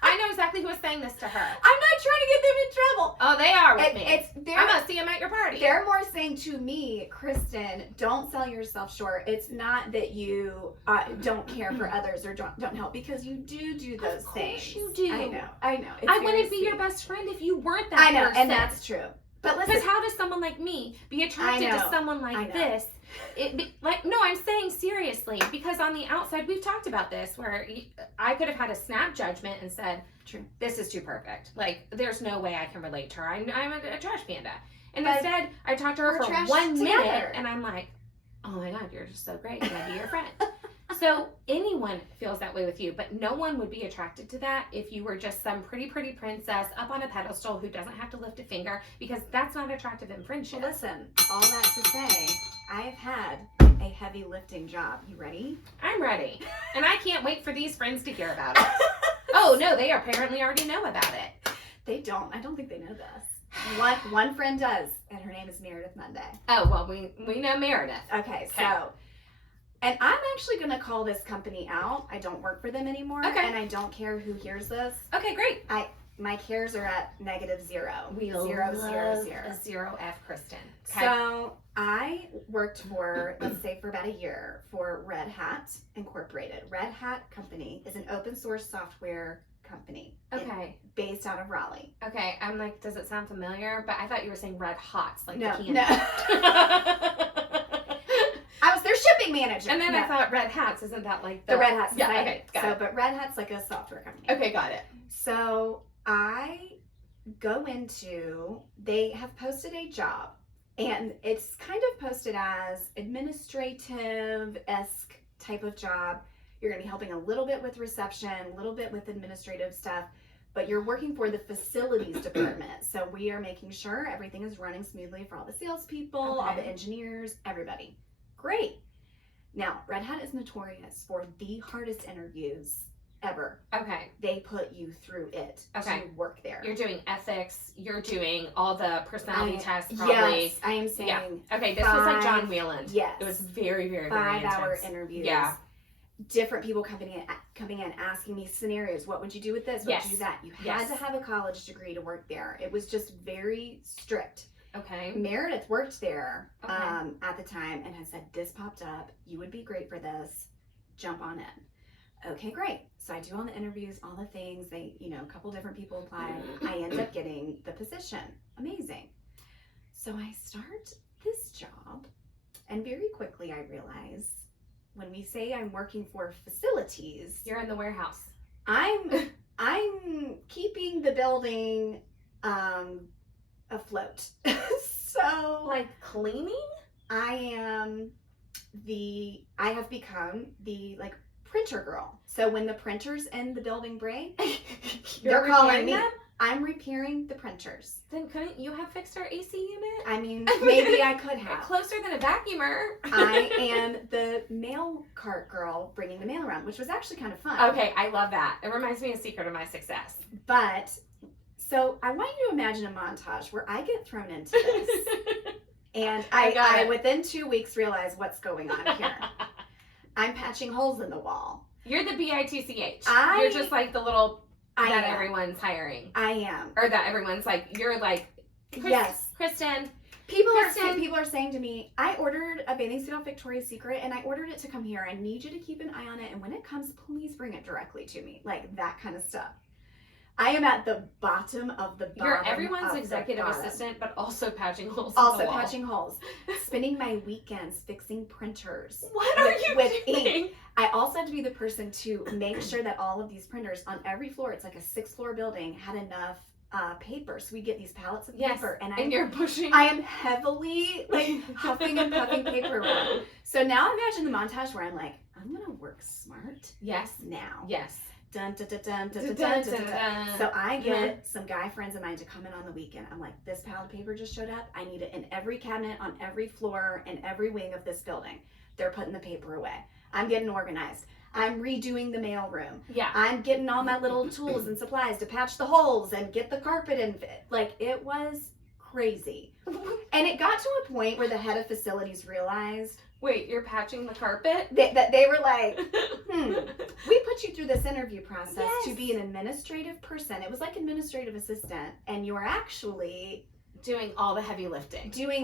I know exactly who was saying this to her. I'm not trying to get them in trouble. Oh, they are with me. I'm going to see them at your party. They're more saying to me, Kristin, listen, don't sell yourself short. It's not that you don't care for others or don't help, because you do those things. Of course you do. I know. It's I very wouldn't be sweet. your best friend if you weren't that I know, person. and that's true. But listen, Because how does someone like me be attracted to someone like this? No, I'm saying seriously, because on the outside, we've talked about this, where I could have had a snap judgment and said, true, this is too perfect. Like, there's no way I can relate to her. I'm a trash panda. And But instead, I talked to her for trash 1 minute, together. and I'm like, oh my God, you're just so great. Can I be your friend? So anyone feels that way with you, but no one would be attracted to that if you were just some pretty princess up on a pedestal who doesn't have to lift a finger, because that's not attractive in friendship. well, listen, all that to say, I've had a heavy lifting job. You ready? I'm ready. And I can't wait for these friends to hear about it. Oh, no, they apparently already know about it. They don't. I don't think they know this. One friend does, and her name is Meredith Monday. Oh, well, we know Meredith. Okay, so, and I'm actually going to call this company out. I don't work for them anymore, and I don't care who hears this. Okay, great. My cares are at -0. We zero, love zero, zero. a 0F Kristin. Okay. So I worked for, let's say, for about a year for Red Hat Incorporated. Red Hat Company is an open source software company. Okay. Based out of Raleigh. Okay, I'm like, does it sound familiar? But I thought you were saying Red Hots, like No, the candy. no. I was their shipping manager. And then I thought Red Hats, isn't that like the Red Hat Society? Yeah, okay, got it. But Red Hat's like a software company. Okay, got it. So I go into, they have posted a job, and it's kind of posted as administrative-esque type of job. You're going to be helping a little bit with reception, a little bit with administrative stuff, but you're working for the facilities department. So we are making sure everything is running smoothly for all the salespeople, all the engineers, everybody. Great. Now, Red Hat is notorious for the hardest interviews ever. Okay. They put you through it to work there. You're doing ethics. You're doing all the personality tests, probably. Yes, I am saying. Yeah. Okay, this was like John Whelan. Yes. It was very, very, very 5-hour intense. interviews. Yeah. Different people coming in asking me scenarios. What would you do with this? What would you do that? You had to have a college degree to work there. It was just very strict. Okay. Meredith worked there at the time and had said, this popped up. You would be great for this. Jump on in. Okay, great. So I do all the interviews, all the things. They, a couple different people apply. I end up getting the position. Amazing. So I start this job, and very quickly I realize when we say I'm working for facilities, You're in the warehouse. I'm keeping the building afloat. So Like cleaning? I have become the printer girl. So when the printers in the building break, they're calling me. Them? I'm repairing the printers. Then couldn't you have fixed our AC unit? I mean, maybe I could have. Closer than a vacuumer. I am the mail cart girl bringing the mail around, which was actually kind of fun. Okay, I love that. It reminds me of Secret of My Success. But, so I want you to imagine a montage where I get thrown into this. And I within 2 weeks realize what's going on here. I'm patching holes in the wall. You're the BITCH. I- You're just like the little I that am. everyone's hiring. I am. Or that everyone's like, you're like, Yes. Kristin. People Kristin. are saying to me, I ordered a bathing suit off Victoria's Secret and I ordered it to come here. I need you to keep an eye on it. And when it comes, please bring it directly to me. Like that kind of stuff. I am at the bottom of the bottom. You're everyone's of executive the bottom. assistant, but also patching holes in the Also wall. patching holes. Spending my weekends fixing printers. What are you with doing? ink. I also had to be the person to make sure that all of these printers on every floor, it's like a 6-floor building, had enough paper. So we get these pallets of paper. And you're pushing. I am heavily huffing and puffing paper around. So now imagine the montage where I'm like, I'm going to work smart. Yes. Now. Yes. Dun, dun, dun, dun, dun, dun, Dun, dun, dun, dun, dun. dun. So I get some guy friends of mine to come in on the weekend. I'm like, this pallet of paper just showed up. I need it in every cabinet, on every floor, in every wing of this building. They're putting the paper away. I'm getting organized. I'm redoing the mail room. Yeah. I'm getting all my little tools and supplies to patch the holes and get the carpet in. Like, it was crazy. And it got to a point where the head of facilities realized Wait, you're patching the carpet? that they were like, we put you through this interview process to Yes. be an administrative person. It was like administrative assistant, and you're actually Doing all the heavy lifting. doing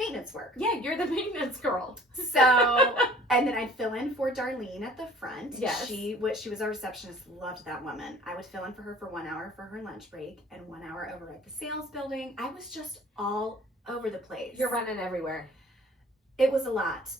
maintenance work. Yeah, you're the maintenance girl. So, and then I'd fill in for Darlene at the front. Yes. She was our receptionist. Loved that woman. I would fill in for her for 1 hour for her lunch break and 1 hour over at the sales building. I was just all over the place. You're running everywhere. It was a lot.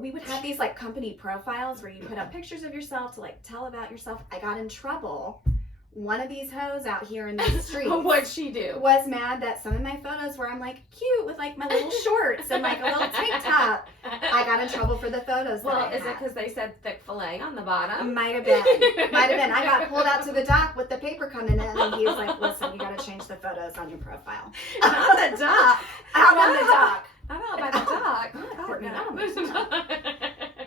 We would have these like company profiles where you put up pictures of yourself to like tell about yourself. I got in trouble. One of these hoes out here in the street What'd she do? was mad that some of my photos where I'm like cute with like my little shorts and like a little tank top. I got in trouble for the photos. Well, is it because they said thick fillet on the bottom? Might have been. I got pulled out to the dock with the paper coming in, and he was like, "Listen, you got to change the photos on your profile." Not the dock. Out on the dock. I don't know about the dock. Not on the dock.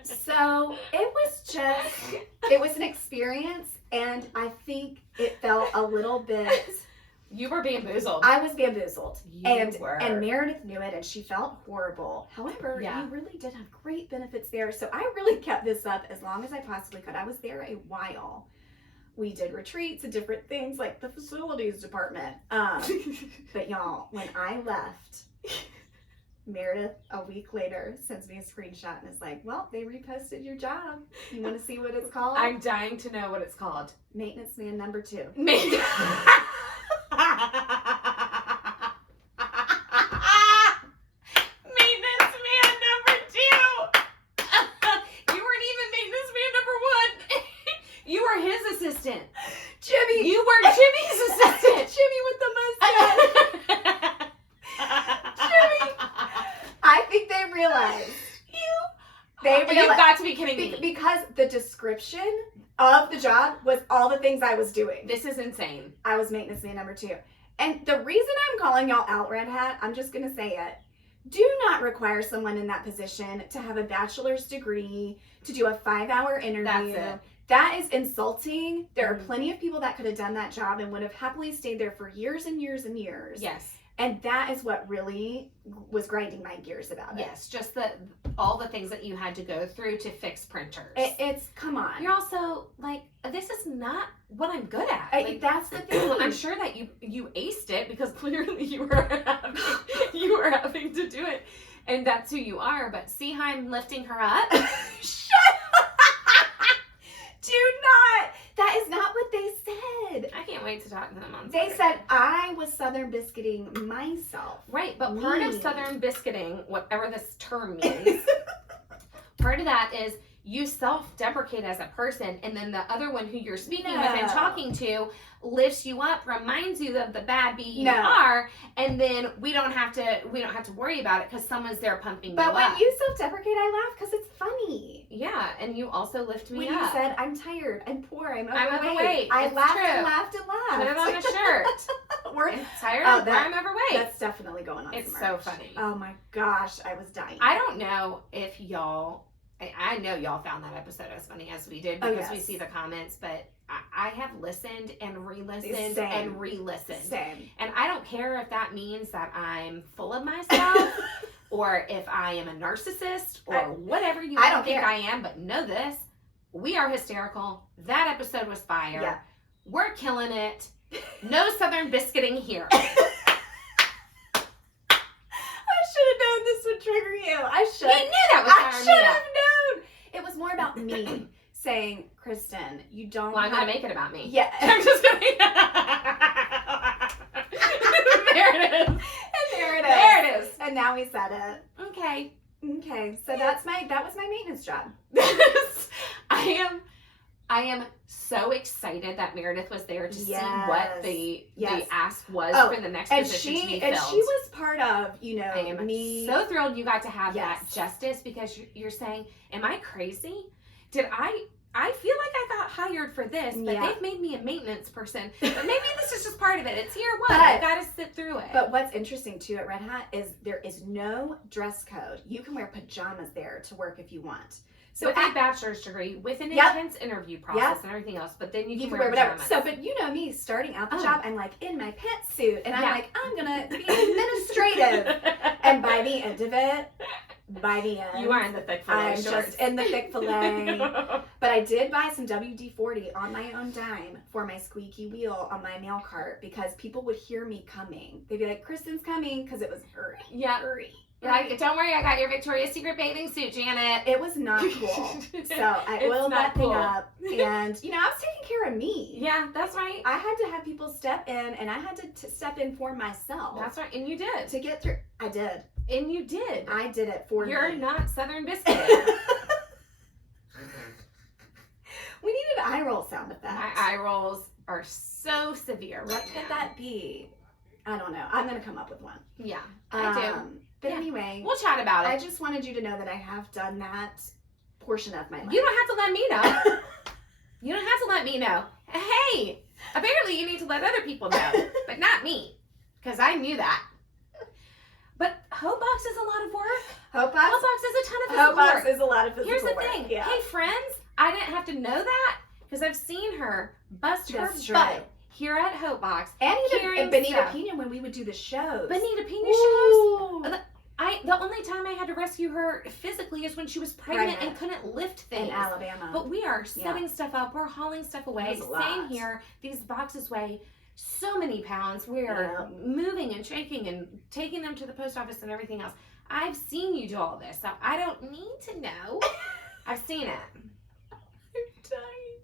So it was an experience, and I think it felt a little bit. You were bamboozled. I was bamboozled. You were. And Meredith knew it, and she felt horrible. However, Yeah. you really did have great benefits there. So I really kept this up as long as I possibly could. I was there a while. We did retreats and different things like the facilities department. But y'all, when I left, Meredith a week later sends me a screenshot and is like, "Well, they reposted your job. You want to see what it's called?" I'm dying to know what it's called. Maintenance man number 2. Maintenance man number 2. You weren't even maintenance man number 1. You were his assistant. Jimmy! You were Jimmy's assistant. Jimmy with the mustache! Jimmy! I think they realized. You've got to be kidding me. Because the description of the job was all the things I was doing. This is insane. I was maintenance man number 2. And the reason I'm calling y'all out, Red Hat, I'm just going to say it. Do not require someone in that position to have a bachelor's degree, to do a 5-hour interview. That's it. That is insulting. There are plenty of people that could have done that job and would have happily stayed there for years and years and years. Yes. And that is what really was grinding my gears about it. Yes, just all the things that you had to go through to fix printers. It's come on. You're also like, this is not what I'm good at. Like, that's the thing. I'm sure that you aced it because clearly you were having to do it, and that's who you are. But see how I'm lifting her up? Shut up! Do not. That is not what they said. I can't wait to talk to them on They Saturday. said I was Southern biscuiting myself. Right, but part of Me. Southern biscuiting, whatever this term means, part of that is you self-deprecate as a person, and then the other one who you're speaking with and talking to lifts you up, reminds you of the bad bee you are, and then we don't have to worry about it because someone's there pumping you up. But when you self-deprecate, I laugh because it's funny. Yeah, and you also lift me when up. you said, "I'm tired, I'm poor, I'm I'm overweight," overweight. I It's laughed true. and laughed and laughed. Put it on a shirt. We're tired Oh, of that- I'm overweight. That's definitely going on. It's some so merch. funny. Oh my gosh, I was dying. I don't know if y'all, I know y'all found that episode as funny as we did because we see the comments, but I have listened and re-listened Same. and re-listened. Same. And I don't care if that means that I'm full of myself or if I am a narcissist or whatever you I don't think care. I am, but know this, we are hysterical. That episode was fire. Yeah. We're killing it. No Southern biscuiting here. I should have known this would trigger you. I should. You knew that was I firing should me up. have known. It was more about me saying, "Kristin, you don't." Well, I'm have... going to make it about me. Yeah. I'm just kidding. There it is. And there it is. There it is. And now we said it. Okay. Okay. So that was my maintenance job. I am so excited that Meredith was there to see what the ask was for the next position to be filled. And she was part of, I am me. so thrilled you got to have that justice because you're saying, am I crazy? I feel like I got hired for this, but they've made me a maintenance person. But maybe this is just part of it. It's year one. I got to sit through it. But what's interesting too at Red Hat is there is no dress code. You can wear pajamas there to work if you want. So with a bachelor's degree, with an intense interview process and everything else, but then you can wear whatever. pajamas. So, but you know me, starting out the job, I'm like in my pantsuit, and I'm like, I'm gonna be administrative. And by the end of it, by the end. You are in the thick filet I'm shorts. just in the thick filet. But I did buy some WD-40 on my own dime for my squeaky wheel on my mail cart because people would hear me coming. They'd be like, Kristen's coming, because it was hurry. Yeah. Hurry. Like, don't worry, I got your Victoria's Secret bathing suit, Janet. It was not cool. So I It's oiled not that thing cool. up. And, you know, I was taking care of me. Yeah, that's right. I had to have people step in, and I had to step in for myself. That's right. And you did. To get through. I did. And you did. I did it for You're me. not Southern Biscuit. We need an eye roll sound effect. My eye rolls are so severe. What could that be? I don't know. I'm going to come up with one. Yeah, I do. But Yeah. anyway, We'll chat about it. I just wanted you to know that I have done that portion of my life. You don't have to let me know. You don't have to let me know. Hey, apparently you need to let other people know, but not me, because I knew that. But Hope Box is a lot of work. Hope Hope Box, Box is a ton of physical Hope Box work. is a lot of physical Here's the work. thing. Yeah. Hey, friends, I didn't have to know that because I've seen her bust That's her true. butt here at Hope Box. And even Hearing Benita stuff. Pena when we would do the shows. Benita Pena Ooh. shows. The only time I had to rescue her physically is when she was pregnant and Pregnant. couldn't lift things. In Alabama. But we are setting stuff up. We're hauling stuff away. It was a Same lot. here. These boxes weigh so many pounds. We're moving and shaking and taking them to the post office and everything else. I've seen you do all this, so I don't need to know. I've seen it. I'm dying.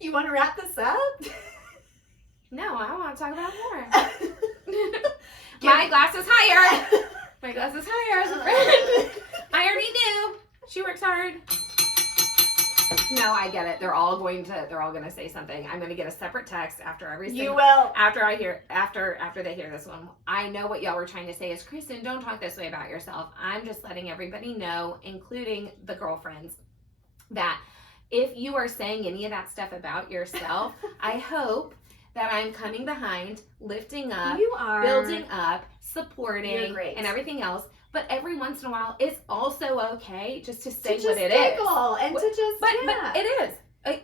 You want to wrap this up? No, I want to talk about more. My glass is higher. My glass is higher as a friend. I already knew. She works hard. No, I get it. They're all gonna say something. I'm gonna get a separate text after every You will. after they hear this one. I know what y'all were trying to say is, Kristen, don't talk this way about yourself. I'm just letting everybody know, including the girlfriends, that if you are saying any of that stuff about yourself, I hope that I'm coming behind, lifting up, You are. building up, You're supporting, great. and everything else. But every once in a while, it's also okay just to say to what just it is. giggle and to just, But yeah. it is.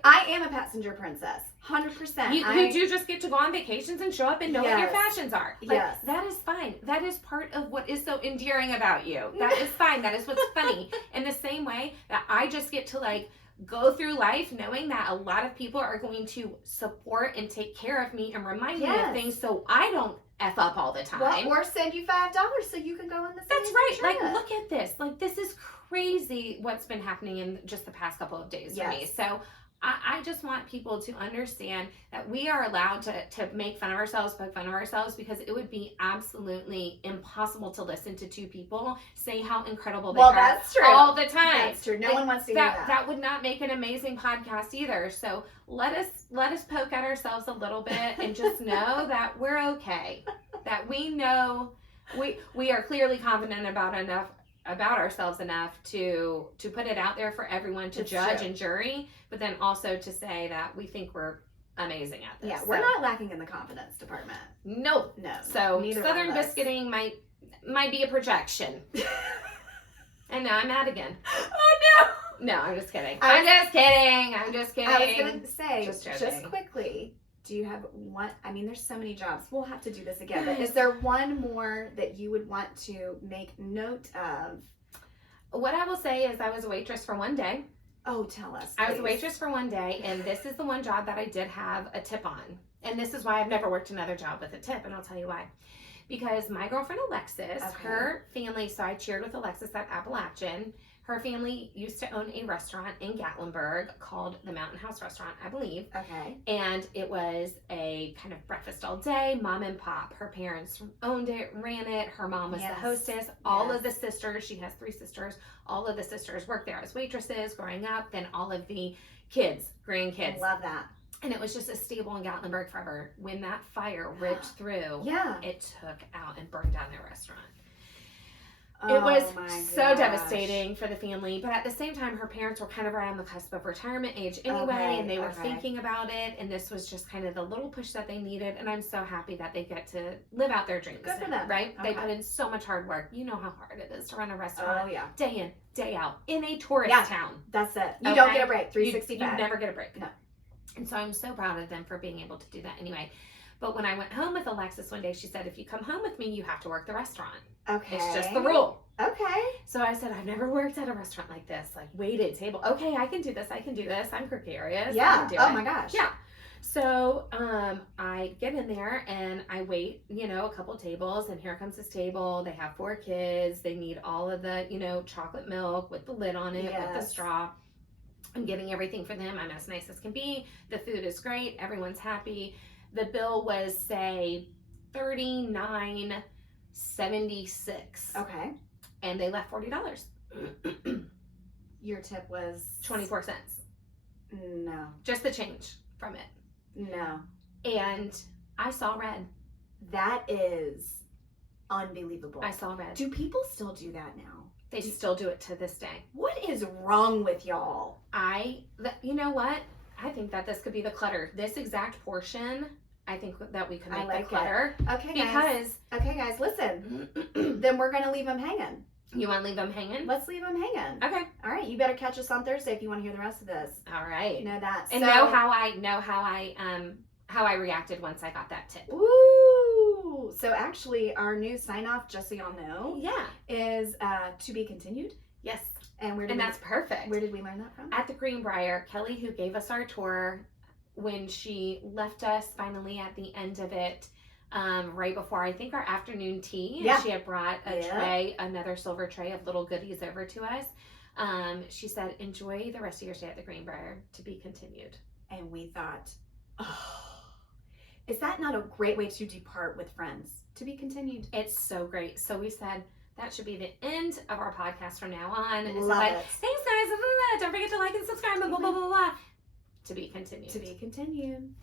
I am a passenger princess. 100%. You do just get to go on vacations and show up and know what your Yes. fashions are. Like, Yes. that is fine. That is part of what is so endearing about you. That is fine. That is what's funny. In the same way that I just get to like go through life knowing that a lot of people are going to support and take care of me and remind me of Yes. things so I don't F up all the time. Well, or send you $5 so you can go on this. That's amazing right. trip. Like, look at this. Like, this is crazy what's been happening in just the past couple of days for me. Yes. So I just want people to understand that we are allowed to make fun of ourselves, poke fun of ourselves, because it would be absolutely impossible to listen to two people say how incredible they Well, are that's true. all the time. That's true. No Like, one wants to hear that. That would not make an amazing podcast either. So let us poke at ourselves a little bit and just know that we're okay. That we know we are clearly confident about ourselves enough to put it out there for everyone to It's judge true. and jury, but then also to say that we think we're amazing at this. Yeah, we're not lacking in the confidence department. Nope. No. So neither Southern one of us. biscuiting might be a projection. And now I'm mad again. Oh No, I'm just kidding. I I'm just kidding. I'm just kidding. no! I was going to say, Just just joking. quickly, do you have one? I mean, there's so many jobs. We'll have to do this again. But is there one more that you would want to make note of? What I will say is I was a waitress for one day. Oh, tell us. I was a please. waitress for one day, and this is the one job that I did have a tip on. And this is why I've never worked another job with a tip, and I'll tell you why. Because my girlfriend Alexis, Okay. her family, so I cheered with Alexis at Appalachian. Her family used to own a restaurant in Gatlinburg called the Mountain House Restaurant, I believe. Okay. And it was a kind of breakfast all day, mom and pop. Her parents owned it, ran it. Her mom was Yes. the hostess. All Yes. of the sisters, she has 3 sisters, all of the sisters worked there as waitresses growing up. Then all of the kids, grandkids. Love that. And it was just a staple in Gatlinburg forever. When that fire ripped through, Yeah. it took out and burned down their restaurant. Oh, It was my so gosh. devastating for the family, but at the same time, her parents were kind of right on the cusp of retirement age anyway, Okay, and they were okay. thinking about it, and this was just kind of the little push that they needed, and I'm so happy that they get to live out their dreams. Good for now, them. right? They Okay. put in so much hard work. You know how hard it is to run a restaurant Oh, yeah. day in, day out, in a tourist Yeah. town. That's it. You don't Okay. get a break. You 365. never get a break. No. And so I'm so proud of them for being able to do that anyway. But when I went home with Alexis one day, she said, if you come home with me, you have to work the restaurant. Okay. It's just the rule. Okay. So I said, I've never worked at a restaurant like this, like waited table. Okay, I can do this. I'm gregarious. Yeah. I can do Oh it. my gosh. Yeah. So I get in there and I wait, a couple tables, and here comes this table. They have 4 kids. They need all of the, chocolate milk with the lid on it, with the Yes. straw. I'm getting everything for them. I'm as nice as can be. The food is great. Everyone's happy. The bill was, say, $39.76. Okay. And they left $40. Your tip was 24 cents. No. Just the change from it. No. And I saw red. That is unbelievable. I saw red. Do people still do that now? They still do it to this day. What is wrong with y'all? You know what? I think that this could be the clutter. This exact portion, I think that we could make the clutter. Okay, guys. Listen. Then we're going to leave them hanging. You want to leave them hanging? Let's leave them hanging. Okay. All right. You better catch us on Thursday if you want to hear the rest of this. All right. You know that. And know how I reacted once I got that tip. Ooh. So actually, our new sign off, just so y'all know, is to be continued. Yes. And that's perfect. Where did we learn that from? At the Greenbrier, Kelly, who gave us our tour, when she left us finally at the end of it, right before I think our afternoon tea, and she had brought a tray, another silver tray of little goodies over to us. She said, "Enjoy the rest of your stay at the Greenbrier, to be continued." And we thought, oh, is that not a great way to depart with friends? To be continued. It's so great. So we said that should be the end of our podcast from now on. Love it. Thanks, guys. Don't forget to like and subscribe. Blah blah blah blah blah. To be continued. To be continued.